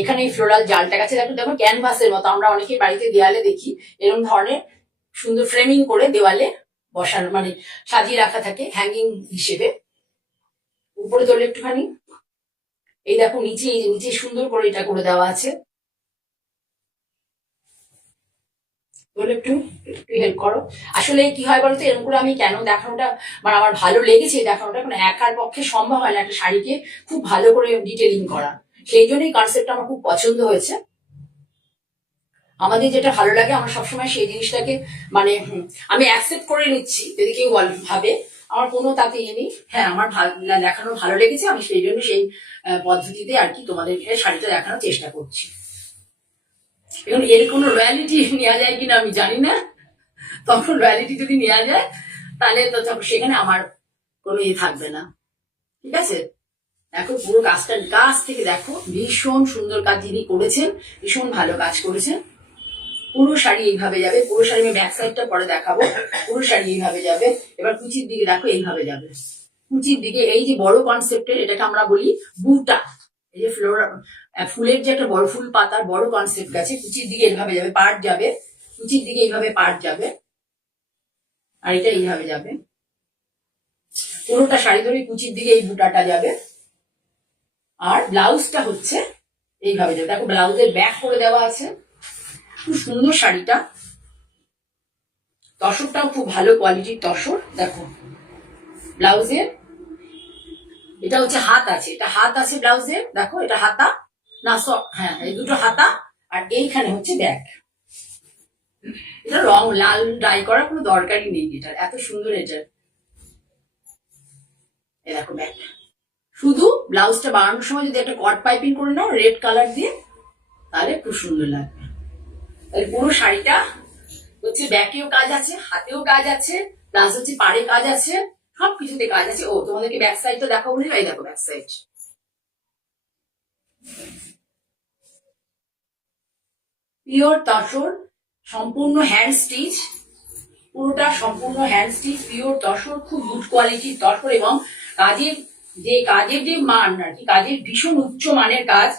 এখানে এই ফ্লোরাল জালটা গেছে, দেখো দেখো ক্যানভাসের মতো। আমরা অনেকেই বাড়িতে দেওয়ালে দেখি এরকম ধরনের সুন্দর ফ্রেমিং করে দেওয়ালে বসানো, মানে সাজিয়ে রাখা থাকে হ্যাঙ্গিং হিসেবে। উপরে তোলে একটুখানি, এই দেখো নিচে, এই নিচে সুন্দর করে এটা করে দেওয়া আছে। একটু হেল্প করো। আসলে কি হয় বলতো, এরকম করে আমি কেন দেখানোটা, মানে আমার ভালো লেগেছে দেখানোটা, এখন একার পক্ষে সম্ভব হয় না একটা শাড়িকে খুব ভালো করে ডিটেলিং করা। সেই জন্যই কনসেপ্টটা আমার খুব পছন্দ হয়েছে। আমাদের যেটা ভালো লাগে আমরা সবসময় সেই জিনিসটাকে মানে আমি অ্যাকসেপ্ট করে নিচ্ছি। যদি কেউ ভাবে, আমার কোনো তাতে ইয়ে নেই। হ্যাঁ, আমার দেখানো ভালো লেগেছে, আমি সেই জন্য সেই পদ্ধতিতে আর কি তোমাদেরকে শাড়িটা দেখানোর চেষ্টা করছি। এখন এর কোনো রয়্যালিটি নেওয়া যায় কিনা আমি জানি না। তখন রয়্যালিটি যদি নেওয়া যায় তাহলে তো সেখানে আমার কোনো ইয়ে থাকবে না। ঠিক আছে, দেখো পুরো কাজটা কাছ থেকে দেখো, ভীষণ সুন্দর কাজ যিনি করেছেন, ভীষণ ভালো কাজ করেছেন। পুরো শাড়ি এইভাবে যাবে, পুরো শাড়ি আমি ব্যাক সাইডটা পরে দেখাবো। পুরো শাড়ি এইভাবে যাবে। এবার কুচির দিকে দেখো এইভাবে যাবে। কুচির দিকে এই যে বড় কনসেপ্টের, এটাকে আমরা বলি বুটা। এই যে ফুলের যে একটা বড় ফুল পাতার বড় কনসেপ্ট আছে, কুচির দিকে এইভাবে যাবে, পার্ট যাবে কুচির দিকে এইভাবে, পার্ট যাবে, আর এটা এইভাবে যাবে। পুরোটা শাড়ি ধরে কুচির দিকে এই বুটাটা যাবে। আর ব্লাউজটা হচ্ছে এইভাবে যাবে। দেখো ব্লাউজের ব্যাক করে দেওয়া আছে, খুব সুন্দর শাড়িটা। তসরটাও খুব ভালো কোয়ালিটির তসর। দেখো ব্লাউজের এটা হচ্ছে হাত আছে, এটা হাত আছে ব্লাউজের। দেখো এটা হাতা না, হ্যাঁ এই দুটো হাতা, আর এইখানে হচ্ছে ব্যাক। এটা রং লাল ডাই করার কোনো দরকারই নেই, এটার এত সুন্দর। এটা এই দেখো ব্যাক। শুধু ব্লাউজটা বানানোর সময় যদি একটা কট পাইপিং করে নাও রেড কালার দিয়ে, তাহলে খুব সুন্দর লাগবে। তাহলে পুরো শাড়িটা হচ্ছে ব্যাকেও কাজ আছে, হাতেও কাজ আছে, প্লাস হচ্ছে পাড়ে কাজ আছে, সবকিছুতে কাজ আছে। ও তোমাদেরকে ব্যাক সাইডটা দেখাবো না, এই দেখো ব্যাক সাইড। পিওর তসর, সম্পূর্ণ হ্যান্ড স্টিচ, পুরোটা সম্পূর্ণ হ্যান্ড স্টিচ, পিওর তসর, খুব গুড কোয়ালিটির তসর। এবং কাজের যে মান আর কি, কাজের ভীষণ উচ্চ মানের কাজ,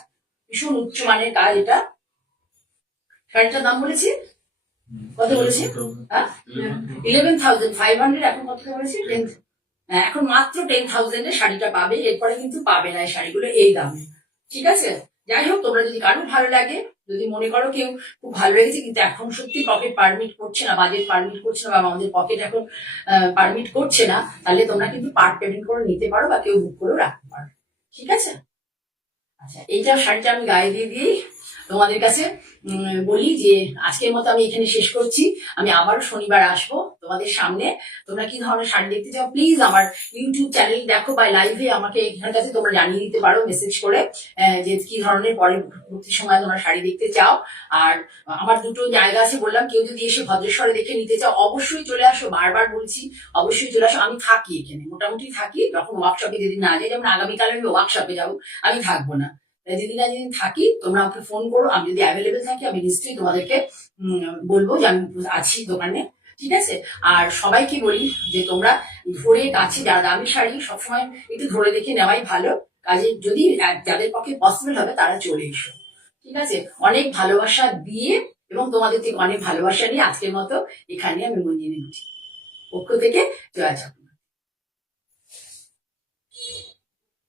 ভীষণ উচ্চ মানের কাজ। এটা শাড়িটার দাম বলেছি কত বলেছি? 11,500। এখন কত বলেছি? এখন মাত্র 10,000 এ শাড়িটা পাবে। এরপরে কিন্তু পাবে না এই শাড়িগুলো এই দামে। ঠিক আছে, যাই হোক, তোমরা যদি কারো ভালো লাগে, যদি মনে করো কেউ খুব ভালো লেগেছে কিন্তু এখন সত্যি পকেট পারমিট করছে না, বাজেট পারমিট করছে না, বা আমাদের পকেট এখন পারমিট করছে না, তাহলে তোমরা কিন্তু পার্ট পেমেন্ট করে নিতে পারো, বা কেউ বুক করেও রাখতে পারো। ঠিক আছে, আচ্ছা এইটা শাড়িটা আমি গায়ে দিয়ে দিই। তোমাদের কাছে বলি যে আজকের মতো আমি এখানে শেষ করছি। আমি আবারও শনিবার আসবো তোমাদের সামনে। তোমরা কি ধরনের শাড়ি দেখতে চাও প্লিজ আমার ইউটিউব চ্যানেল দেখো, বা লাইভে আমাকে এখানে কাছে তোমরা জানিয়ে দিতে পারো মেসেজ করে, যে কি ধরনের পরবর্তী সময় তোমরা শাড়ি দেখতে চাও। আর আমার দুটো জায়গা আছে বললাম, কেউ যদি এসে ভদ্রেশ্বরে দেখে নিতে চাও অবশ্যই চলে আসো, বারবার বলছি অবশ্যই চলে আসো। আমি থাকি এখানে, মোটামুটি থাকি। যখন ওয়ার্কশপে যেদিন না যাই, যেমন আগামীকাল আমি ওয়ার্কশপে যাবো, আমি থাকবো না। যেদিন না যেদিন থাকি তোমরা আমাকে ফোন করো, আমি যদি অ্যাভেলেবেল থাকি আমি নিশ্চয়ই তোমাদেরকে বলবো যে আমি আছি দোকানে। ঠিক আছে, আর সবাইকে বলি যে তোমরা ধরে কাছে যারা দামি শাড়ি সবসময় একটু ধরে দেখে নেওয়াই ভালো। কাজে যদি যাদের পক্ষে পসিবল হবে তারা চলে এসো, ঠিক আছে? অনেক ভালোবাসা দিয়ে এবং তোমাদের থেকে অনেক ভালোবাসা নিয়ে আজকের মতো এখানে আমি মন্দিরে উঠি। পক্ষ থেকে জয় ঠাকুর।